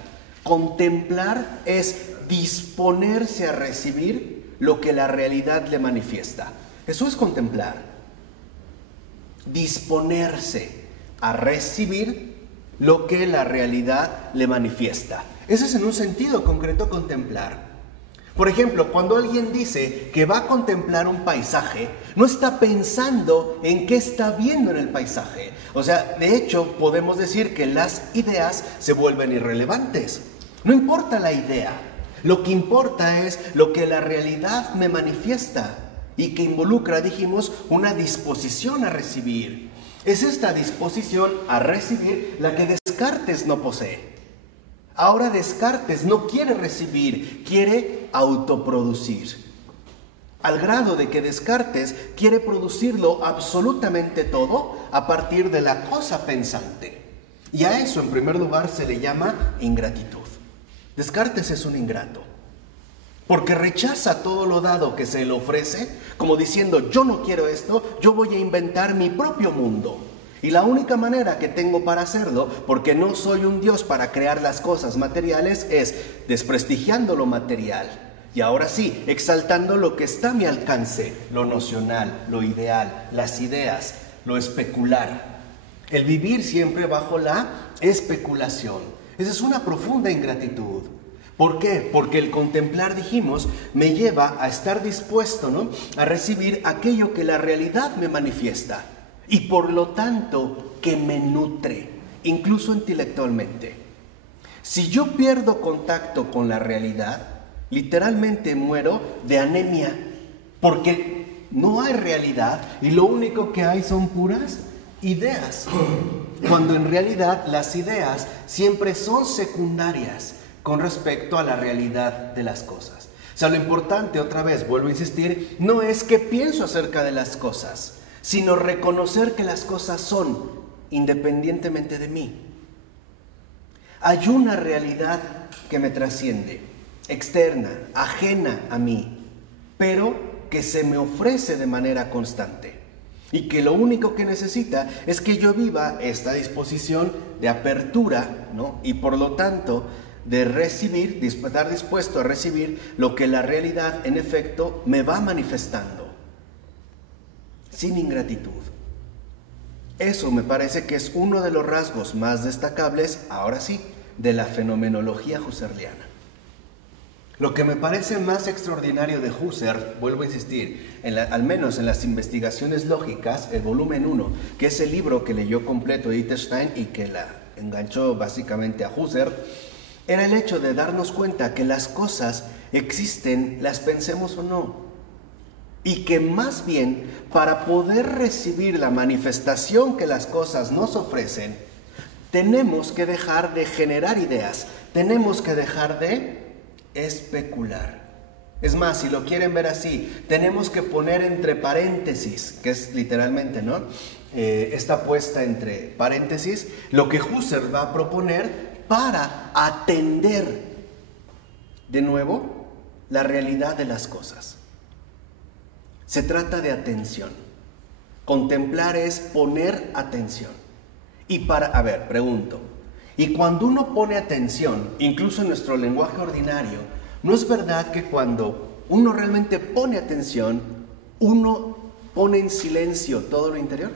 Contemplar es disponerse a recibir lo que la realidad le manifiesta. Eso es contemplar. Disponerse a recibir lo que la realidad le manifiesta. Ese es en un sentido concreto contemplar. Por ejemplo, cuando alguien dice que va a contemplar un paisaje, no está pensando en qué está viendo en el paisaje. O sea, de hecho, podemos decir que las ideas se vuelven irrelevantes. No importa la idea. Lo que importa es lo que la realidad me manifiesta y que involucra, dijimos, una disposición a recibir. Es esta disposición a recibir la que Descartes no posee. Ahora Descartes no quiere recibir, quiere autoproducir. Al grado de que Descartes quiere producirlo absolutamente todo a partir de la cosa pensante. Y a eso, en primer lugar, se le llama ingratitud. Descartes es un ingrato, porque rechaza todo lo dado que se le ofrece, como diciendo, yo no quiero esto, yo voy a inventar mi propio mundo. Y la única manera que tengo para hacerlo, porque no soy un Dios para crear las cosas materiales, es desprestigiando lo material. Y ahora sí, exaltando lo que está a mi alcance, lo nocional, lo ideal, las ideas, lo especular. El vivir siempre bajo la especulación. Esa es una profunda ingratitud. ¿Por qué? Porque el contemplar, dijimos, me lleva a estar dispuesto, ¿no?, a recibir aquello que la realidad me manifiesta y por lo tanto que me nutre, incluso intelectualmente. Si yo pierdo contacto con la realidad, literalmente muero de anemia, porque no hay realidad y lo único que hay son puras ideas, cuando en realidad las ideas siempre son secundarias con respecto a la realidad de las cosas. O sea, lo importante, otra vez, vuelvo a insistir, no es qué pienso acerca de las cosas, sino reconocer que las cosas son, independientemente de mí. Hay una realidad que me trasciende, externa, ajena a mí, pero que se me ofrece de manera constante. Y que lo único que necesita es que yo viva esta disposición de apertura, ¿no?, y por lo tanto de recibir, estar dispuesto a recibir lo que la realidad en efecto me va manifestando, sin ingratitud. Eso me parece que es uno de los rasgos más destacables, ahora sí, de la fenomenología husserliana. Lo que me parece más extraordinario de Husserl, vuelvo a insistir, al menos en las investigaciones lógicas, el volumen 1, que es el libro que leyó completo Edith Stein y que la enganchó básicamente a Husserl, era el hecho de darnos cuenta que las cosas existen, las pensemos o no. y que más bien para poder recibir la manifestación que las cosas nos ofrecen, tenemos que dejar de generar ideas, tenemos que dejar de especular. Es más, si lo quieren ver así, tenemos que poner entre paréntesis, que es literalmente, ¿no? Esta puesta entre paréntesis, lo que Husserl va a proponer para atender de nuevo la realidad de las cosas. Se trata de atención. Contemplar es poner atención. Y pregunto, y cuando uno pone atención, incluso en nuestro lenguaje ordinario, ¿no es verdad que cuando uno realmente pone atención, uno pone en silencio todo lo interior?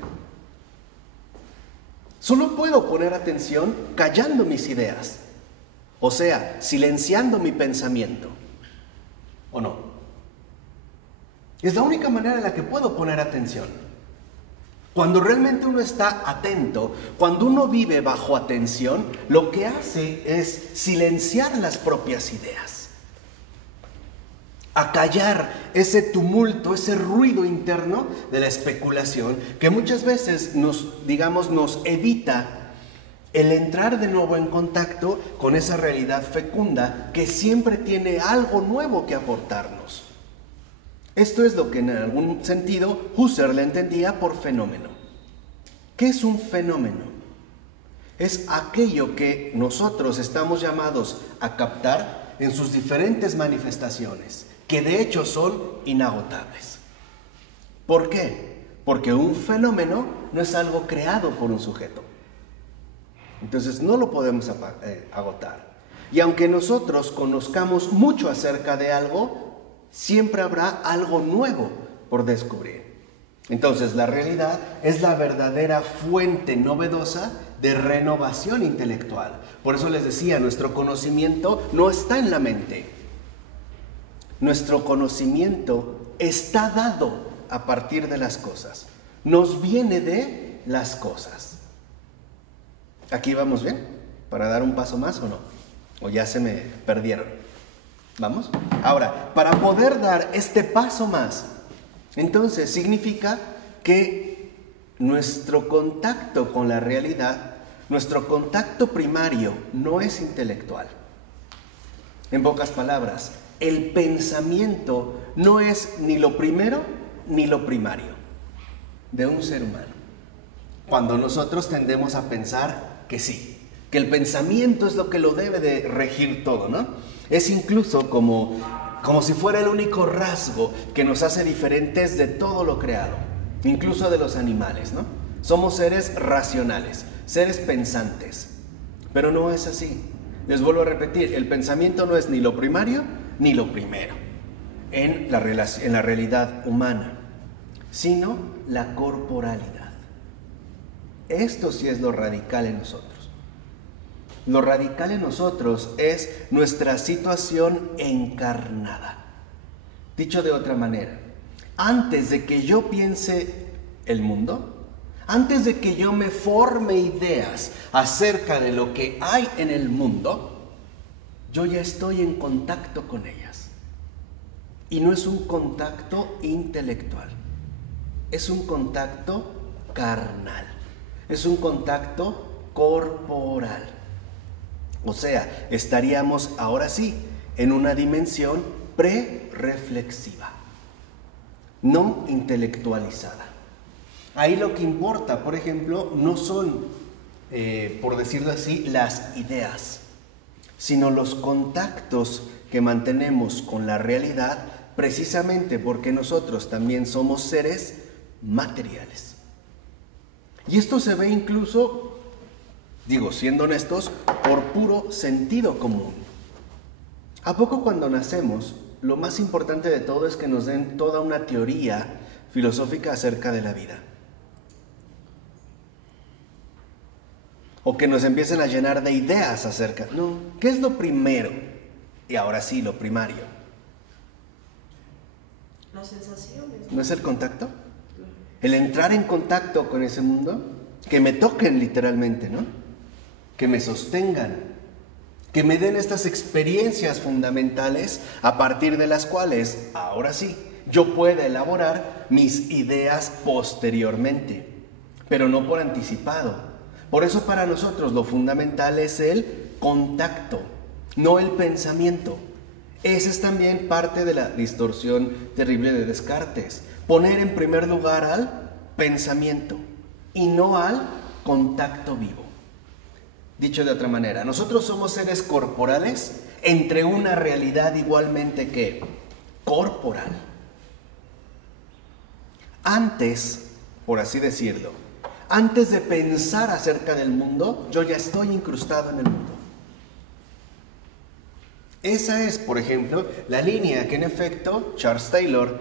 Solo puedo poner atención callando mis ideas, o sea, silenciando mi pensamiento, ¿o no? Es la única manera en la que puedo poner atención. Cuando realmente uno está atento, cuando uno vive bajo atención, lo que hace es silenciar las propias ideas, acallar ese tumulto, ese ruido interno de la especulación que muchas veces nos evita el entrar de nuevo en contacto con esa realidad fecunda que siempre tiene algo nuevo que aportarnos. Esto es lo que en algún sentido Husserl entendía por fenómeno. ¿Qué es un fenómeno? Es aquello que nosotros estamos llamados a captar en sus diferentes manifestaciones, que de hecho son inagotables. ¿Por qué? Porque un fenómeno no es algo creado por un sujeto. Entonces no lo podemos agotar. Y aunque nosotros conozcamos mucho acerca de algo, siempre habrá algo nuevo por descubrir. Entonces la realidad es la verdadera fuente novedosa de renovación intelectual. Por eso les decía, nuestro conocimiento no está en la mente. Nuestro conocimiento está dado a partir de las cosas. Nos viene de las cosas. ¿Aquí vamos bien? ¿Para dar un paso más o no? ¿O ya se me perdieron? ¿Vamos? Ahora, para poder dar este paso más, entonces significa que nuestro contacto con la realidad, nuestro contacto primario no es intelectual. En pocas palabras, el pensamiento no es ni lo primero ni lo primario de un ser humano. Cuando nosotros tendemos a pensar que sí, que el pensamiento es lo que lo debe de regir todo, ¿no? Es incluso como si fuera el único rasgo que nos hace diferentes de todo lo creado, incluso de los animales, ¿no? Somos seres racionales, seres pensantes, pero no es así. Les vuelvo a repetir, el pensamiento no es ni lo primario ni lo primero en la realidad humana, sino la corporalidad. Esto sí es lo radical en nosotros. Lo radical en nosotros es nuestra situación encarnada. Dicho de otra manera, antes de que yo piense el mundo, antes de que yo me forme ideas acerca de lo que hay en el mundo, yo ya estoy en contacto con ellas. Y no es un contacto intelectual, es un contacto carnal, es un contacto corporal. O sea, estaríamos ahora sí en una dimensión pre-reflexiva, no intelectualizada. Ahí lo que importa, por ejemplo, no son, por decirlo así, las ideas, sino los contactos que mantenemos con la realidad, precisamente porque nosotros también somos seres materiales. Y esto se ve incluso, siendo honestos, por puro sentido común. ¿A poco cuando nacemos, lo más importante de todo es que nos den toda una teoría filosófica acerca de la vida? O que nos empiecen a llenar de ideas acerca. No, ¿qué es lo primero? Y ahora sí, lo primario. Las sensaciones. ¿No es el contacto? El entrar en contacto con ese mundo, que me toquen literalmente, ¿no? Que me sostengan, que me den estas experiencias fundamentales a partir de las cuales, ahora sí, yo pueda elaborar mis ideas posteriormente, pero no por anticipado. Por eso para nosotros lo fundamental es el contacto, no el pensamiento. Esa es también parte de la distorsión terrible de Descartes. Poner en primer lugar al pensamiento y no al contacto vivo. Dicho de otra manera, nosotros somos seres corporales entre una realidad igualmente que corporal. Antes, por así decirlo, antes de pensar acerca del mundo, yo ya estoy incrustado en el mundo. Esa es, por ejemplo, la línea que en efecto Charles Taylor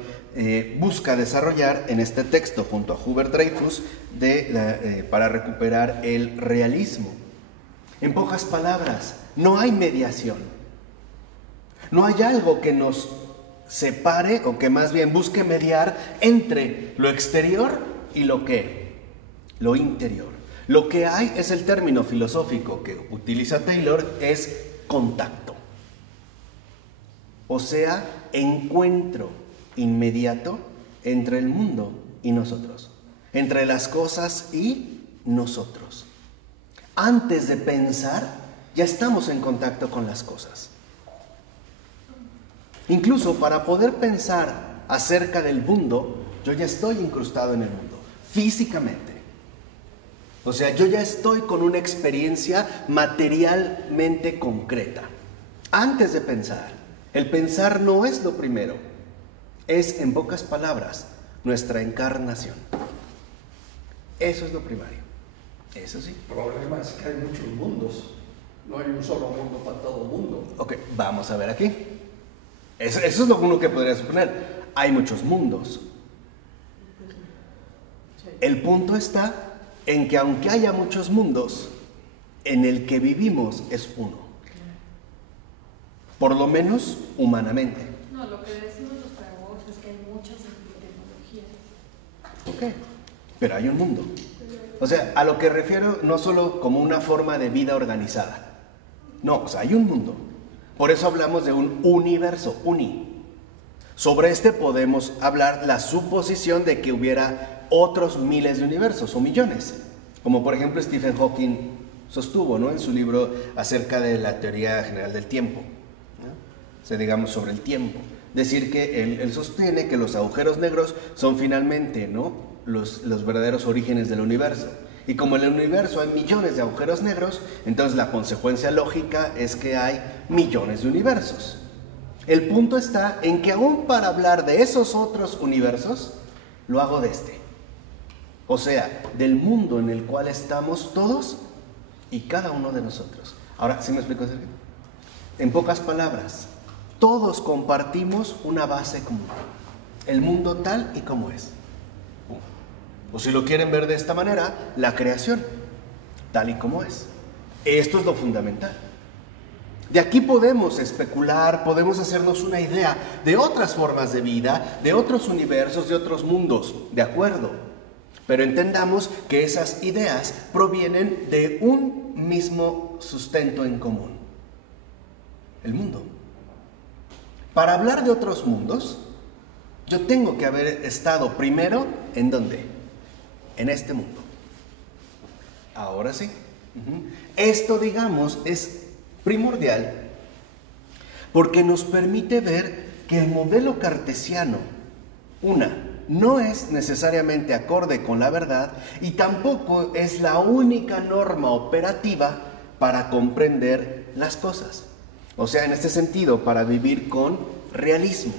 busca desarrollar en este texto junto a Hubert Dreyfus para recuperar el realismo. En pocas palabras, no hay mediación. No hay algo que nos separe o que más bien busque mediar entre lo exterior y lo interior. Lo que hay es el término filosófico que utiliza Taylor, es contacto. O sea, encuentro inmediato entre el mundo y nosotros, entre las cosas y nosotros. Antes de pensar, ya estamos en contacto con las cosas. Incluso para poder pensar acerca del mundo, yo ya estoy incrustado en el mundo, físicamente. O sea, yo ya estoy con una experiencia materialmente concreta. Antes de pensar, el pensar no es lo primero, es, en pocas palabras, nuestra encarnación. Eso es lo primario. Eso sí. El problema es que hay muchos mundos. No hay un solo mundo para todo el mundo. Ok, vamos a ver aquí. Eso es lo uno que podría suponer. Hay muchos mundos. El punto está en que aunque haya muchos mundos, en el que vivimos es uno. Por lo menos humanamente. No, lo que decimos los pedagogos es que hay muchas tecnologías. Ok, pero hay un mundo. O sea, a lo que refiero no solo como una forma de vida organizada. No, o sea, hay un mundo. Por eso hablamos de un universo, Sobre este podemos hablar la suposición de que hubiera otros miles de universos o millones. Como por ejemplo Stephen Hawking sostuvo, ¿no?, en su libro acerca de la teoría general del tiempo, ¿no? O sea, digamos sobre el tiempo. Decir que él sostiene que los agujeros negros son finalmente, ¿no?, los verdaderos orígenes del universo. Y como en el universo hay millones de agujeros negros, entonces la consecuencia lógica es que hay millones de universos. El punto está en que aún para hablar de esos otros universos, lo hago de este. O sea, del mundo en el cual estamos todos y cada uno de nosotros. Ahora, ¿sí me explico, Sergio? En pocas palabras, todos compartimos una base común. El mundo tal y como es. O si lo quieren ver de esta manera, la creación, tal y como es. Esto es lo fundamental. De aquí podemos especular, podemos hacernos una idea de otras formas de vida, de otros universos, de otros mundos, de acuerdo. Pero entendamos que esas ideas provienen de un mismo sustento en común: el mundo. Para hablar de otros mundos, yo tengo que haber estado primero, ¿en dónde? En este mundo. Ahora sí. Esto, digamos, es primordial porque nos permite ver que el modelo cartesiano, no es necesariamente acorde con la verdad y tampoco es la única norma operativa para comprender las cosas. O sea, en este sentido, para vivir con realismo.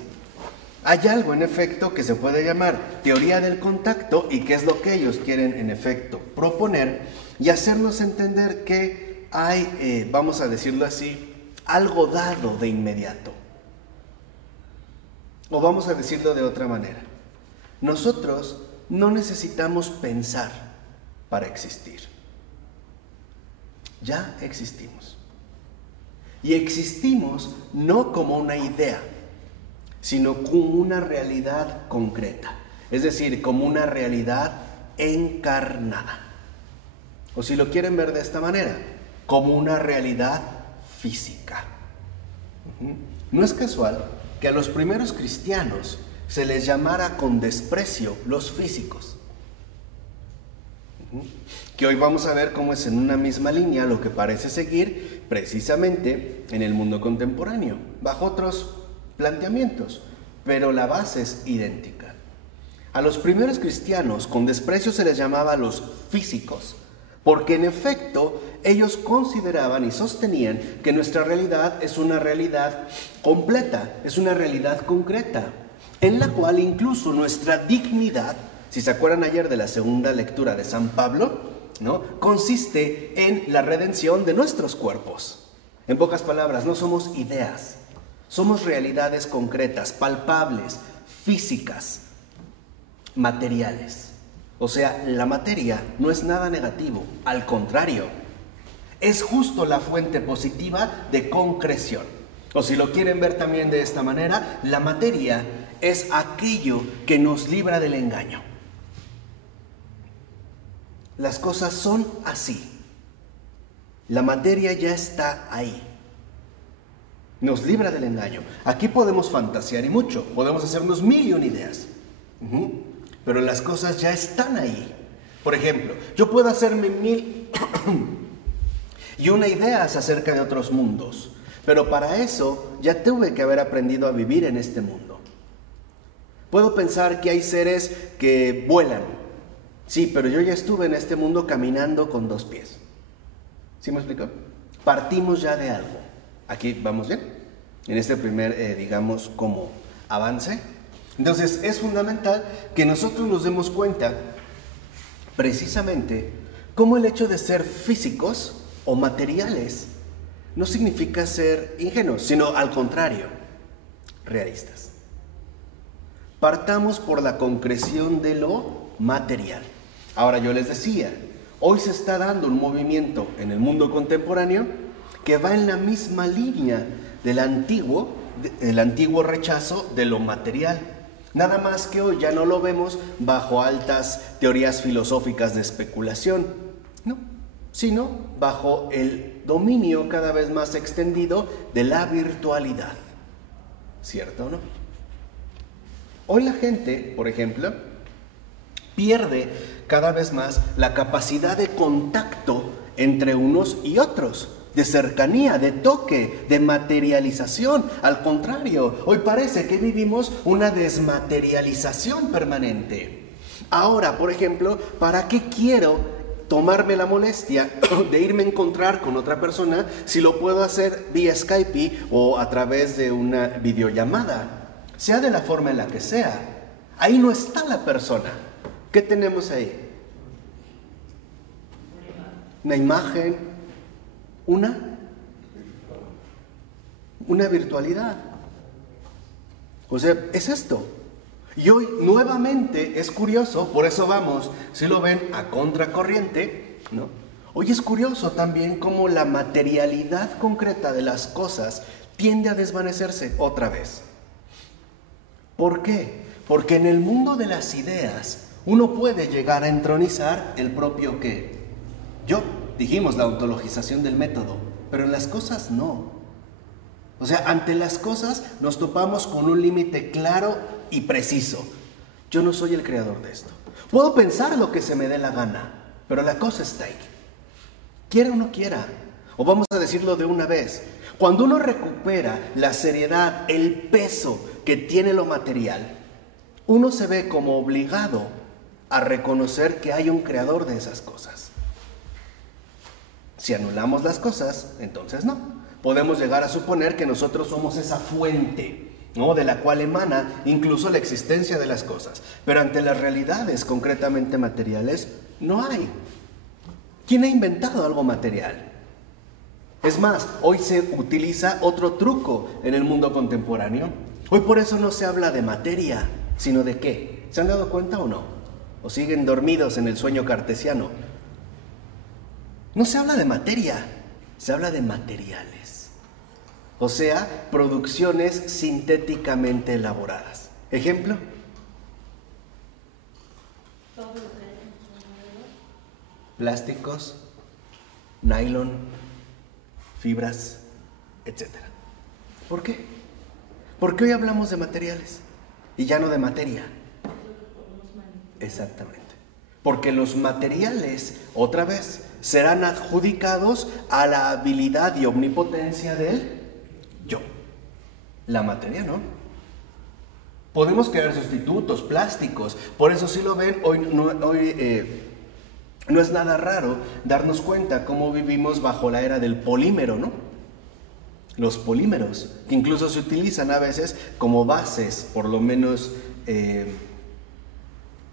Hay algo, en efecto, que se puede llamar teoría del contacto y que es lo que ellos quieren, en efecto, proponer y hacernos entender que hay, vamos a decirlo así, algo dado de inmediato. O vamos a decirlo de otra manera. Nosotros no necesitamos pensar para existir. Ya existimos. Y existimos no como una idea, sino como una realidad concreta, es decir, como una realidad encarnada. O si lo quieren ver de esta manera, como una realidad física. No es casual que a los primeros cristianos se les llamara con desprecio los físicos. Que hoy vamos a ver cómo es en una misma línea lo que parece seguir precisamente en el mundo contemporáneo, bajo otros planteamientos, pero la base es idéntica. A los primeros cristianos con desprecio se les llamaba los físicos, porque en efecto ellos consideraban y sostenían que nuestra realidad es una realidad completa, es una realidad concreta, en la cual incluso nuestra dignidad, si se acuerdan ayer de la segunda lectura de San Pablo, ¿no?, consiste en la redención de nuestros cuerpos. En pocas palabras, no somos ideas, somos realidades concretas, palpables, físicas, materiales. O sea, la materia no es nada negativo, al contrario, es justo la fuente positiva de concreción. O si lo quieren ver también de esta manera, la materia es aquello que nos libra del engaño. Las cosas son así. La materia ya está ahí. Nos libra del engaño. Aquí podemos fantasear y mucho, podemos hacernos mil y una ideas. Pero las cosas ya están ahí. Por ejemplo, yo puedo hacerme mil y una ideas acerca de otros mundos, pero para eso ya tuve que haber aprendido a vivir en este mundo. Puedo pensar que hay seres que vuelan. Sí, pero yo ya estuve en este mundo caminando con 2 pies. ¿Sí me explico? Partimos ya de algo. Aquí vamos bien. En este primer, digamos, como avance. Entonces es fundamental que nosotros nos demos cuenta precisamente cómo el hecho de ser físicos o materiales no significa ser ingenuos, sino al contrario, realistas. Partamos por la concreción de lo material. Ahora yo les decía, hoy se está dando un movimiento en el mundo contemporáneo que va en la misma línea del antiguo rechazo de lo material. Nada más que hoy ya no lo vemos bajo altas teorías filosóficas de especulación, no, sino bajo el dominio cada vez más extendido de la virtualidad. ¿Cierto o no? Hoy la gente, por ejemplo, pierde cada vez más la capacidad de contacto entre unos y otros, de cercanía, de toque, de materialización. Al contrario, hoy parece que vivimos una desmaterialización permanente. Ahora, por ejemplo, ¿para qué quiero tomarme la molestia de irme a encontrar con otra persona si lo puedo hacer vía Skype o a través de una videollamada? Sea de la forma en la que sea. Ahí no está la persona. ¿Qué tenemos ahí? Una imagen, una virtualidad. O sea, es esto. Y hoy nuevamente es curioso, por eso vamos, si lo ven, a contracorriente, ¿no? Hoy es curioso también cómo la materialidad concreta de las cosas tiende a desvanecerse otra vez. ¿Por qué? Porque en el mundo de las ideas uno puede llegar a entronizar el propio ¿qué? Yo. Dijimos la ontologización del método, pero en las cosas no. O sea, ante las cosas nos topamos con un límite claro y preciso. Yo no soy el creador de esto. Puedo pensar lo que se me dé la gana, pero la cosa está ahí. Quiera o no quiera, o vamos a decirlo de una vez, cuando uno recupera la seriedad, el peso que tiene lo material, uno se ve como obligado a reconocer que hay un creador de esas cosas. Si anulamos las cosas, entonces no. Podemos llegar a suponer que nosotros somos esa fuente, ¿no?, de la cual emana incluso la existencia de las cosas. Pero ante las realidades concretamente materiales, no hay. ¿Quién ha inventado algo material? Es más, hoy se utiliza otro truco en el mundo contemporáneo. Hoy por eso no se habla de materia, sino de ¿qué? ¿Se han dado cuenta o no? ¿O siguen dormidos en el sueño cartesiano? No se habla de materia, se habla de materiales. O sea, producciones sintéticamente elaboradas. ¿Ejemplo? Plásticos, nylon, fibras, etc. ¿Por qué? Porque hoy hablamos de materiales. y ya no de materia. Exactamente. Porque los materiales, otra vez, serán adjudicados a la habilidad y omnipotencia del yo. La materia no. Podemos crear sustitutos plásticos. Por eso si lo ven, hoy no es nada raro darnos cuenta cómo vivimos bajo la era del polímero, ¿no? Los polímeros, que incluso se utilizan a veces como bases, por lo menos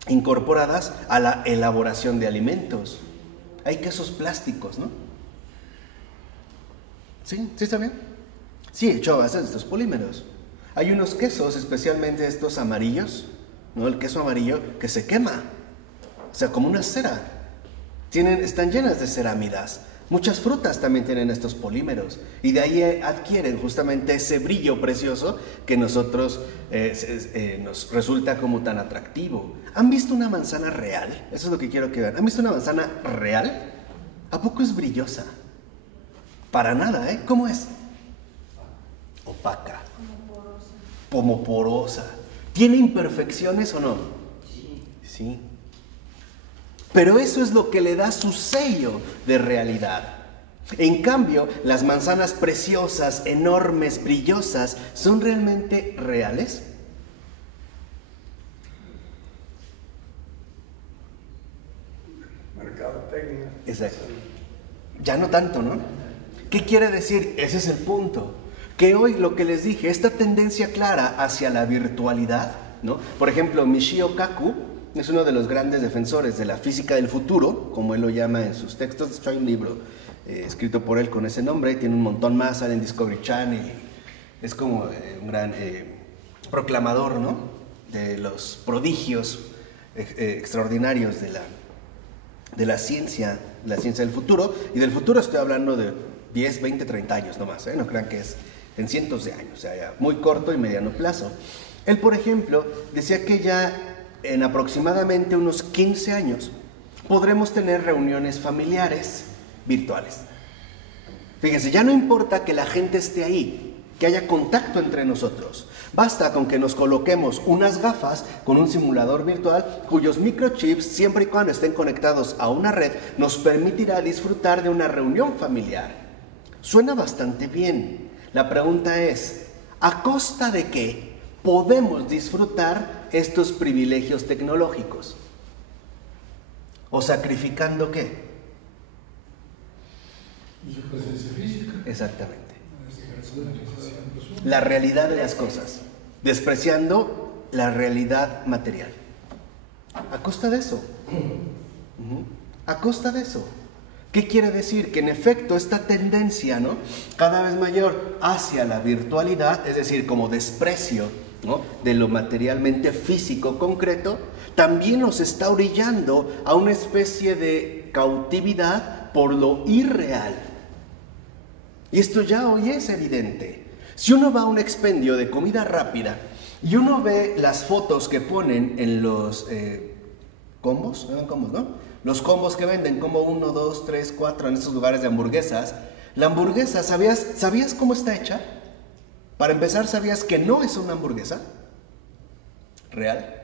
incorporadas a la elaboración de alimentos. Hay quesos plásticos, ¿no? ¿Sí? ¿Sí está bien? Sí, hecho a base de estos polímeros. Hay unos quesos, especialmente estos amarillos, ¿no? El queso amarillo que se quema, o sea, como una cera. Están llenas de cerámidas. Muchas frutas también tienen estos polímeros y de ahí adquieren justamente ese brillo precioso que nosotros nos resulta como tan atractivo. ¿Han visto una manzana real? Eso es lo que quiero que vean. ¿Han visto una manzana real? ¿A poco es brillosa? Para nada, ¿eh? ¿Cómo es? Opaca. Como porosa. ¿Tiene imperfecciones o no? Sí. Pero eso es lo que le da su sello de realidad. En cambio, las manzanas preciosas, enormes, brillosas, ¿son realmente reales? Mercadotecnia. Exacto. Ya no tanto, ¿no? ¿Qué quiere decir? Ese es el punto. Que hoy lo que les dije, esta tendencia clara hacia la virtualidad, ¿no? Por ejemplo, Michio Kaku es uno de los grandes defensores de la física del futuro, como él lo llama en sus textos. De hecho, hay un libro escrito por él con ese nombre, tiene un montón más, sale en Discovery Channel. Es como un gran proclamador, ¿no? De los prodigios extraordinarios de la ciencia del futuro. Y del futuro estoy hablando de 10, 20, 30 años nomás, ¿eh? No crean que es en cientos de años, o sea, ya muy corto y mediano plazo. Él, por ejemplo, decía que ya en aproximadamente unos 15 años podremos tener reuniones familiares virtuales. Fíjense, ya no importa que la gente esté ahí, que haya contacto entre nosotros. Basta con que nos coloquemos unas gafas con un simulador virtual cuyos microchips, siempre y cuando estén conectados a una red, nos permitirá disfrutar de una reunión familiar. Suena bastante bien. La pregunta es, ¿a costa de qué podemos disfrutar estos privilegios tecnológicos? ¿O sacrificando qué? Su presencia física. Exactamente. La realidad de las cosas, despreciando la realidad material. ¿A costa de eso? ¿A costa de eso? ¿Qué quiere decir? Que en efecto esta tendencia, ¿no?, cada vez mayor hacia la virtualidad, es decir, como desprecio, ¿no?, de lo materialmente físico concreto, también nos está orillando a una especie de cautividad por lo irreal. Y esto ya hoy es evidente. Si uno va a un expendio de comida rápida y uno ve las fotos que ponen en los combos, ¿no? Los combos que venden, como 1, 2, 3, 4 en estos lugares de hamburguesas. La hamburguesa, ¿sabías cómo está hecha? Para empezar, ¿sabías que no es una hamburguesa real?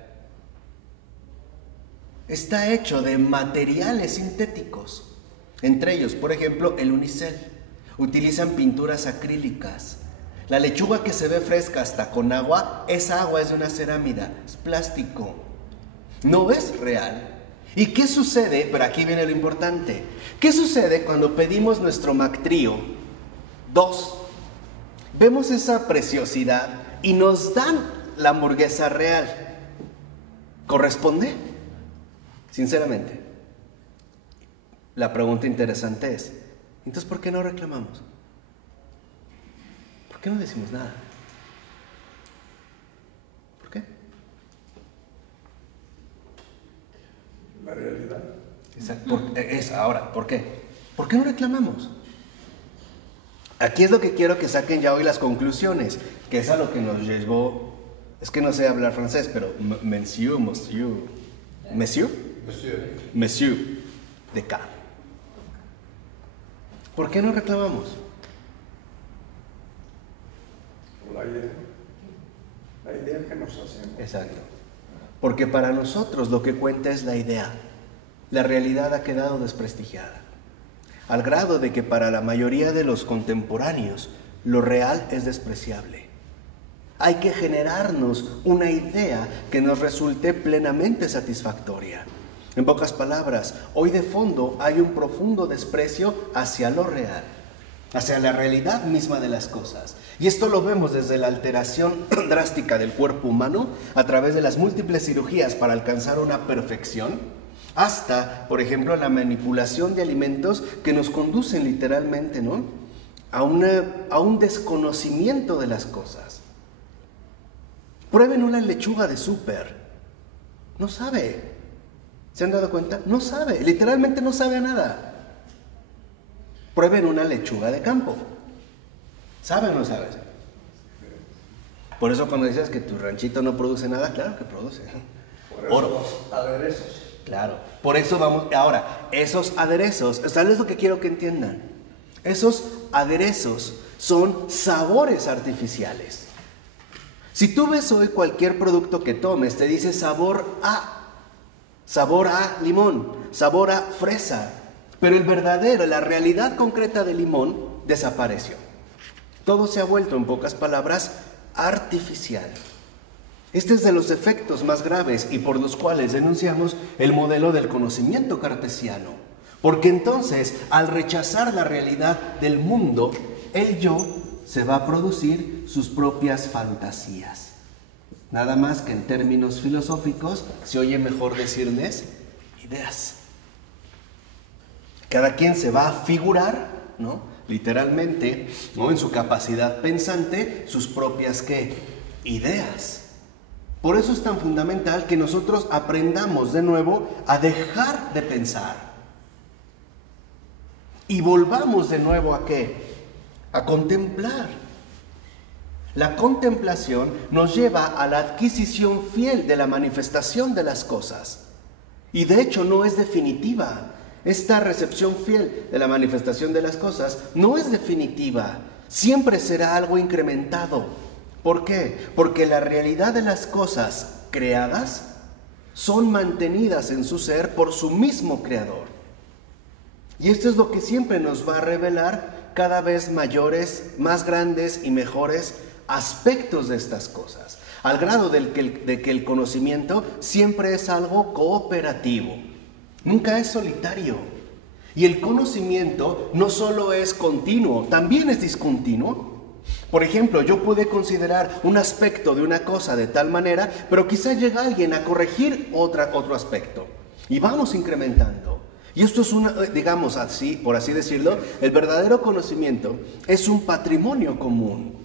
Está hecho de materiales sintéticos. Entre ellos, por ejemplo, el unicel. Utilizan pinturas acrílicas. La lechuga que se ve fresca hasta con agua, esa agua es de una cerámida, es plástico. No es real. ¿Y qué sucede? Pero aquí viene lo importante. ¿Qué sucede cuando pedimos nuestro Mac Trio 2? Vemos esa preciosidad y nos dan la hamburguesa real. ¿Corresponde? Sinceramente. La pregunta interesante es, entonces, ¿por qué no reclamamos? ¿Por qué no decimos nada? ¿Por qué? La realidad. Exacto. Ahora, ¿por qué? ¿Por qué no reclamamos? Aquí es lo que quiero que saquen ya hoy las conclusiones, que es a lo que nos llevó, es que no sé hablar francés, pero Monsieur, de K. ¿Por qué no reclamamos? La idea que nos hacemos. Exacto. Porque para nosotros lo que cuenta es la idea. La realidad ha quedado desprestigiada, al grado de que para la mayoría de los contemporáneos lo real es despreciable. Hay que generarnos una idea que nos resulte plenamente satisfactoria. En pocas palabras, hoy de fondo hay un profundo desprecio hacia lo real, hacia la realidad misma de las cosas. Y esto lo vemos desde la alteración drástica del cuerpo humano a través de las múltiples cirugías para alcanzar una perfección, hasta, por ejemplo, la manipulación de alimentos que nos conducen literalmente, ¿no?, a un desconocimiento de las cosas. Prueben una lechuga de súper. No sabe. ¿Se han dado cuenta? No sabe. Literalmente no sabe a nada. Prueben una lechuga de campo. ¿Sabe o no sabe? Por eso cuando dices que tu ranchito no produce nada, claro que produce. Por eso los aderezos. Claro. Por eso vamos... Ahora, esos aderezos, ¿sabes lo que quiero que entiendan? Esos aderezos son sabores artificiales. Si tú ves hoy cualquier producto que tomes, te dice sabor a limón, sabor a fresa. Pero el verdadero, la realidad concreta del limón desapareció. Todo se ha vuelto, en pocas palabras, artificial. Este es de los defectos más graves y por los cuales denunciamos el modelo del conocimiento cartesiano. Porque entonces, al rechazar la realidad del mundo, el yo se va a producir sus propias fantasías. Nada más que en términos filosóficos se oye mejor decirles ideas. Cada quien se va a figurar, ¿no?, literalmente, ¿no?, en su capacidad pensante, sus propias, ¿qué?, ideas. Por eso es tan fundamental que nosotros aprendamos de nuevo a dejar de pensar. Y volvamos de nuevo ¿a qué? A contemplar. La contemplación nos lleva a la adquisición fiel de la manifestación de las cosas. Y de hecho no es definitiva. Esta recepción fiel de la manifestación de las cosas no es definitiva. Siempre será algo incrementado. ¿Por qué? Porque la realidad de las cosas creadas son mantenidas en su ser por su mismo creador. Y esto es lo que siempre nos va a revelar cada vez mayores, más grandes y mejores aspectos de estas cosas, al grado de que el conocimiento siempre es algo cooperativo, nunca es solitario. Y el conocimiento no solo es continuo, también es discontinuo. Por ejemplo, yo pude considerar un aspecto de una cosa de tal manera, pero quizá llega alguien a corregir otro aspecto, y vamos incrementando. Y esto es digamos así, por así decirlo, el verdadero conocimiento es un patrimonio común.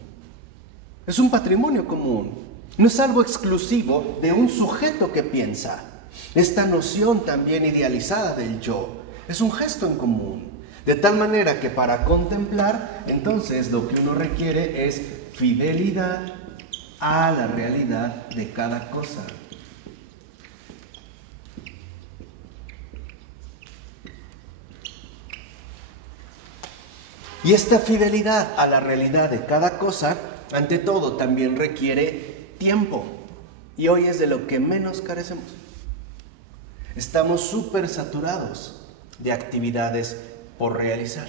Es un patrimonio común. No es algo exclusivo de un sujeto que piensa. Esta noción también idealizada del yo es un gesto en común. De tal manera que para contemplar, entonces lo que uno requiere es fidelidad a la realidad de cada cosa. Y esta fidelidad a la realidad de cada cosa, ante todo, también requiere tiempo. Y hoy es de lo que menos carecemos. Estamos súper saturados de actividades por realizar.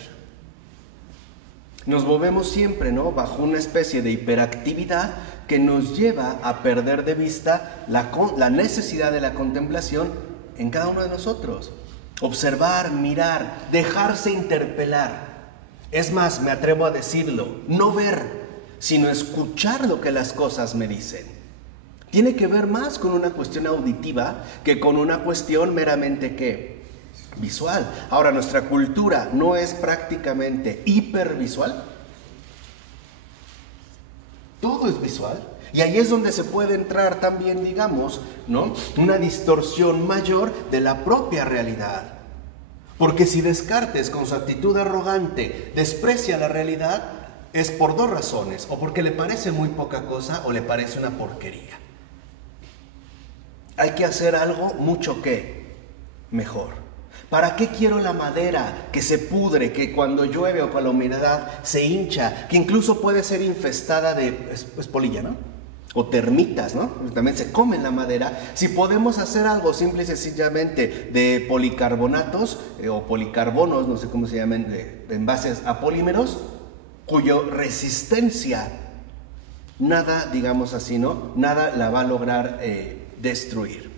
Nos movemos siempre, ¿no?, bajo una especie de hiperactividad que nos lleva a perder de vista la necesidad de la contemplación en cada uno de nosotros. Observar, mirar, dejarse interpelar. Es más, me atrevo a decirlo, no ver, sino escuchar lo que las cosas me dicen. Tiene que ver más con una cuestión auditiva que con una cuestión meramente, ¿qué?, visual. Ahora, nuestra cultura no es prácticamente hipervisual. Todo es visual. Y ahí es donde se puede entrar también, digamos, ¿no?, una distorsión mayor de la propia realidad. Porque si Descartes, con su actitud arrogante, desprecia la realidad, es por dos razones: o porque le parece muy poca cosa, o le parece una porquería. Hay que hacer algo mucho mejor. ¿Para qué quiero la madera que se pudre, que cuando llueve o con la humedad se hincha, que incluso puede ser infestada de polilla, ¿no? o termitas, ¿no? También se comen la madera. Si podemos hacer algo simple y sencillamente de policarbonatos o policarbonos, no sé cómo se llaman, de envases a polímeros, cuya resistencia, nada, digamos así, ¿no? Nada la va a lograr destruir.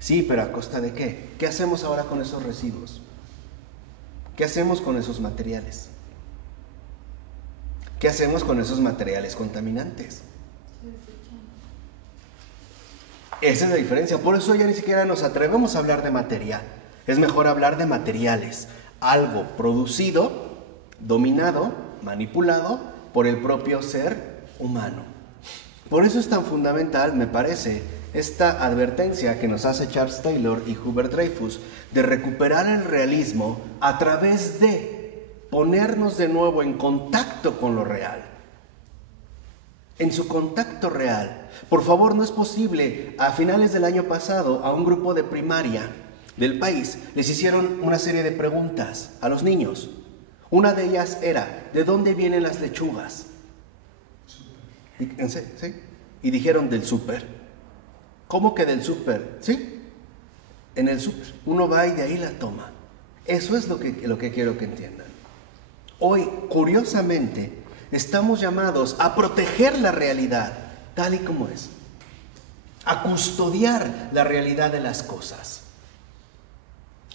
Sí, pero ¿a costa de qué? ¿Qué hacemos ahora con esos residuos? ¿Qué hacemos con esos materiales? ¿Qué hacemos con esos materiales contaminantes? Esa es la diferencia. Por eso ya ni siquiera nos atrevemos a hablar de materia. Es mejor hablar de materiales. Algo producido, dominado, manipulado por el propio ser humano. Por eso es tan fundamental, me parece, esta advertencia que nos hace Charles Taylor y Hubert Dreyfus de recuperar el realismo a través de ponernos de nuevo en contacto con lo real. En su contacto real. Por favor, no es posible. A finales del año pasado, a un grupo de primaria del país les hicieron una serie de preguntas a los niños. Una de ellas era, ¿de dónde vienen las lechugas? ¿Sí? Y dijeron, del súper. ¿Cómo que del súper? ¿Sí? En el súper. Uno va y de ahí la toma. Eso es lo que quiero que entiendan. Hoy, curiosamente, estamos llamados a proteger la realidad tal y como es. A custodiar la realidad de las cosas.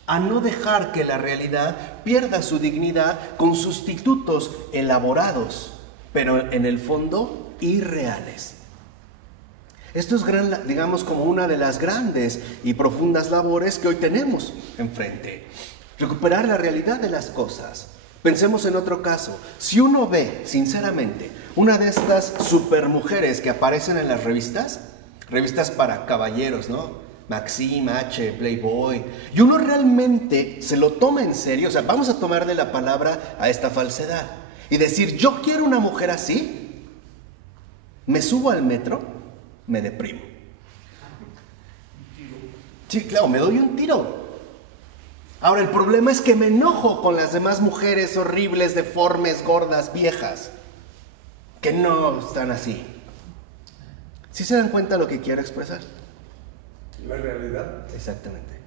A no dejar que la realidad pierda su dignidad con sustitutos elaborados, pero en el fondo irreales. Esto es, digamos, como una de las grandes y profundas labores que hoy tenemos enfrente. Recuperar la realidad de las cosas. Pensemos en otro caso. Si uno ve, sinceramente, una de estas supermujeres que aparecen en las revistas para caballeros, ¿no? Maxim, H, Playboy, y uno realmente se lo toma en serio, o sea, vamos a tomarle la palabra a esta falsedad y decir, yo quiero una mujer así, me subo al metro, me deprimo. Sí, claro, me doy un tiro. Ahora, el problema es que me enojo con las demás mujeres horribles, deformes, gordas, viejas, que no están así. ¿Sí se dan cuenta de lo que quiero expresar? La realidad. Exactamente.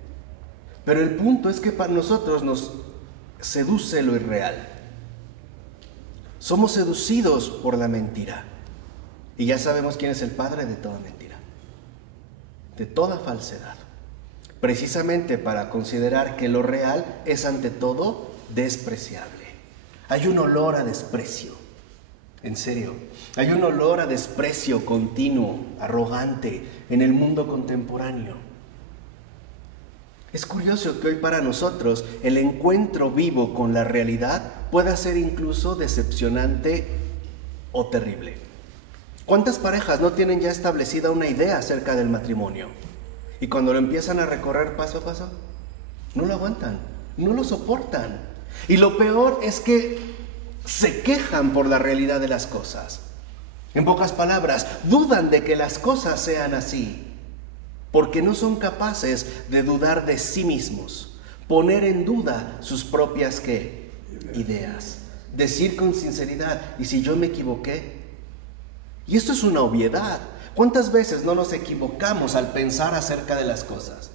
Pero el punto es que para nosotros nos seduce lo irreal. Somos seducidos por la mentira. Y ya sabemos quién es el padre de toda mentira, de toda falsedad. Precisamente para considerar que lo real es ante todo despreciable. Hay un olor a desprecio, en serio. Hay un olor a desprecio continuo, arrogante en el mundo contemporáneo. Es curioso que hoy para nosotros el encuentro vivo con la realidad pueda ser incluso decepcionante o terrible. ¿Cuántas parejas no tienen ya establecida una idea acerca del matrimonio? Y cuando lo empiezan a recorrer paso a paso, no lo aguantan, no lo soportan. Y lo peor es que se quejan por la realidad de las cosas. En pocas palabras, dudan de que las cosas sean así, porque no son capaces de dudar de sí mismos, poner en duda sus propias ¿qué? Ideas. Decir con sinceridad, ¿y si yo me equivoqué? Y esto es una obviedad. ¿Cuántas veces no nos equivocamos al pensar acerca de las cosas?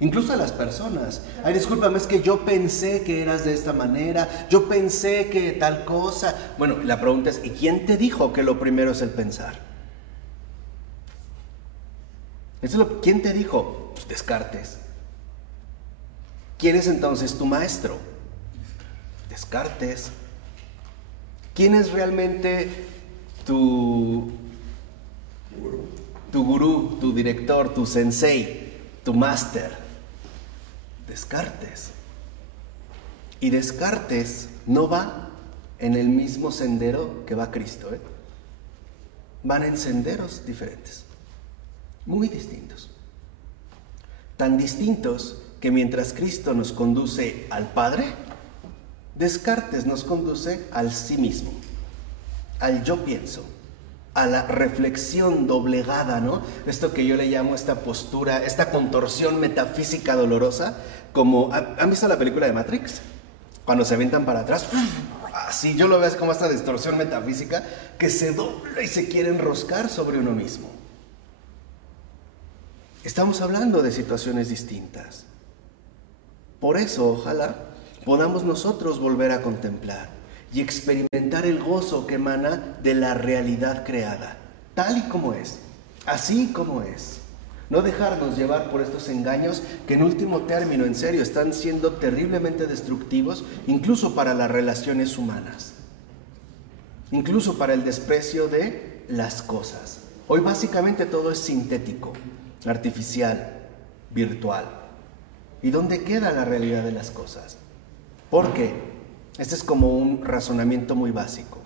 Incluso a las personas. Ay, discúlpame, es que yo pensé que eras de esta manera, yo pensé que tal cosa. Bueno, la pregunta es, ¿y quién te dijo que lo primero es el pensar? ¿Quién te dijo? Pues Descartes. ¿Quién es entonces tu maestro? Descartes. ¿Quién es realmente tu gurú, tu director, tu sensei, tu máster? Descartes. Y Descartes no va en el mismo sendero que va Cristo, ¿eh? Van en senderos diferentes, muy distintos. Tan distintos que mientras Cristo nos conduce al Padre, Descartes nos conduce al sí mismo, al yo pienso, a la reflexión doblegada, ¿no? Esto que yo le llamo esta postura, esta contorsión metafísica dolorosa, como, ¿han visto la película de Matrix? Cuando se aventan para atrás, así yo lo veo así como esta distorsión metafísica que se dobla y se quiere enroscar sobre uno mismo. Estamos hablando de situaciones distintas. Por eso, ojalá podamos nosotros volver a contemplar y experimentar el gozo que emana de la realidad creada, tal y como es, así como es. No dejarnos llevar por estos engaños que en último término, en serio, están siendo terriblemente destructivos, incluso para las relaciones humanas, incluso para el desprecio de las cosas. Hoy básicamente todo es sintético, artificial, virtual. ¿Y dónde queda la realidad de las cosas? ¿Por qué? Este es como un razonamiento muy básico.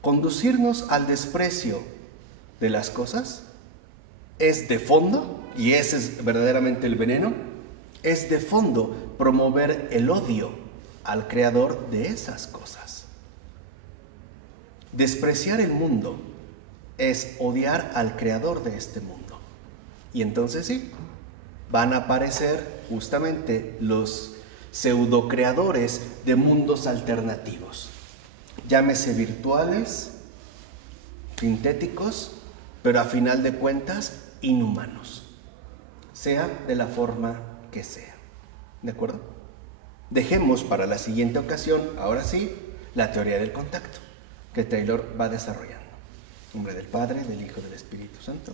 Conducirnos al desprecio de las cosas es de fondo, y ese es verdaderamente el veneno, es de fondo promover el odio al creador de esas cosas. Despreciar el mundo es odiar al creador de este mundo. Y entonces sí, van a aparecer justamente los pseudocreadores de mundos alternativos. Llámese virtuales, sintéticos, pero a final de cuentas inhumanos, sea de la forma que sea. ¿De acuerdo? Dejemos para la siguiente ocasión, ahora sí, la teoría del contacto que Taylor va desarrollando. En nombre del Padre, del Hijo y del Espíritu Santo.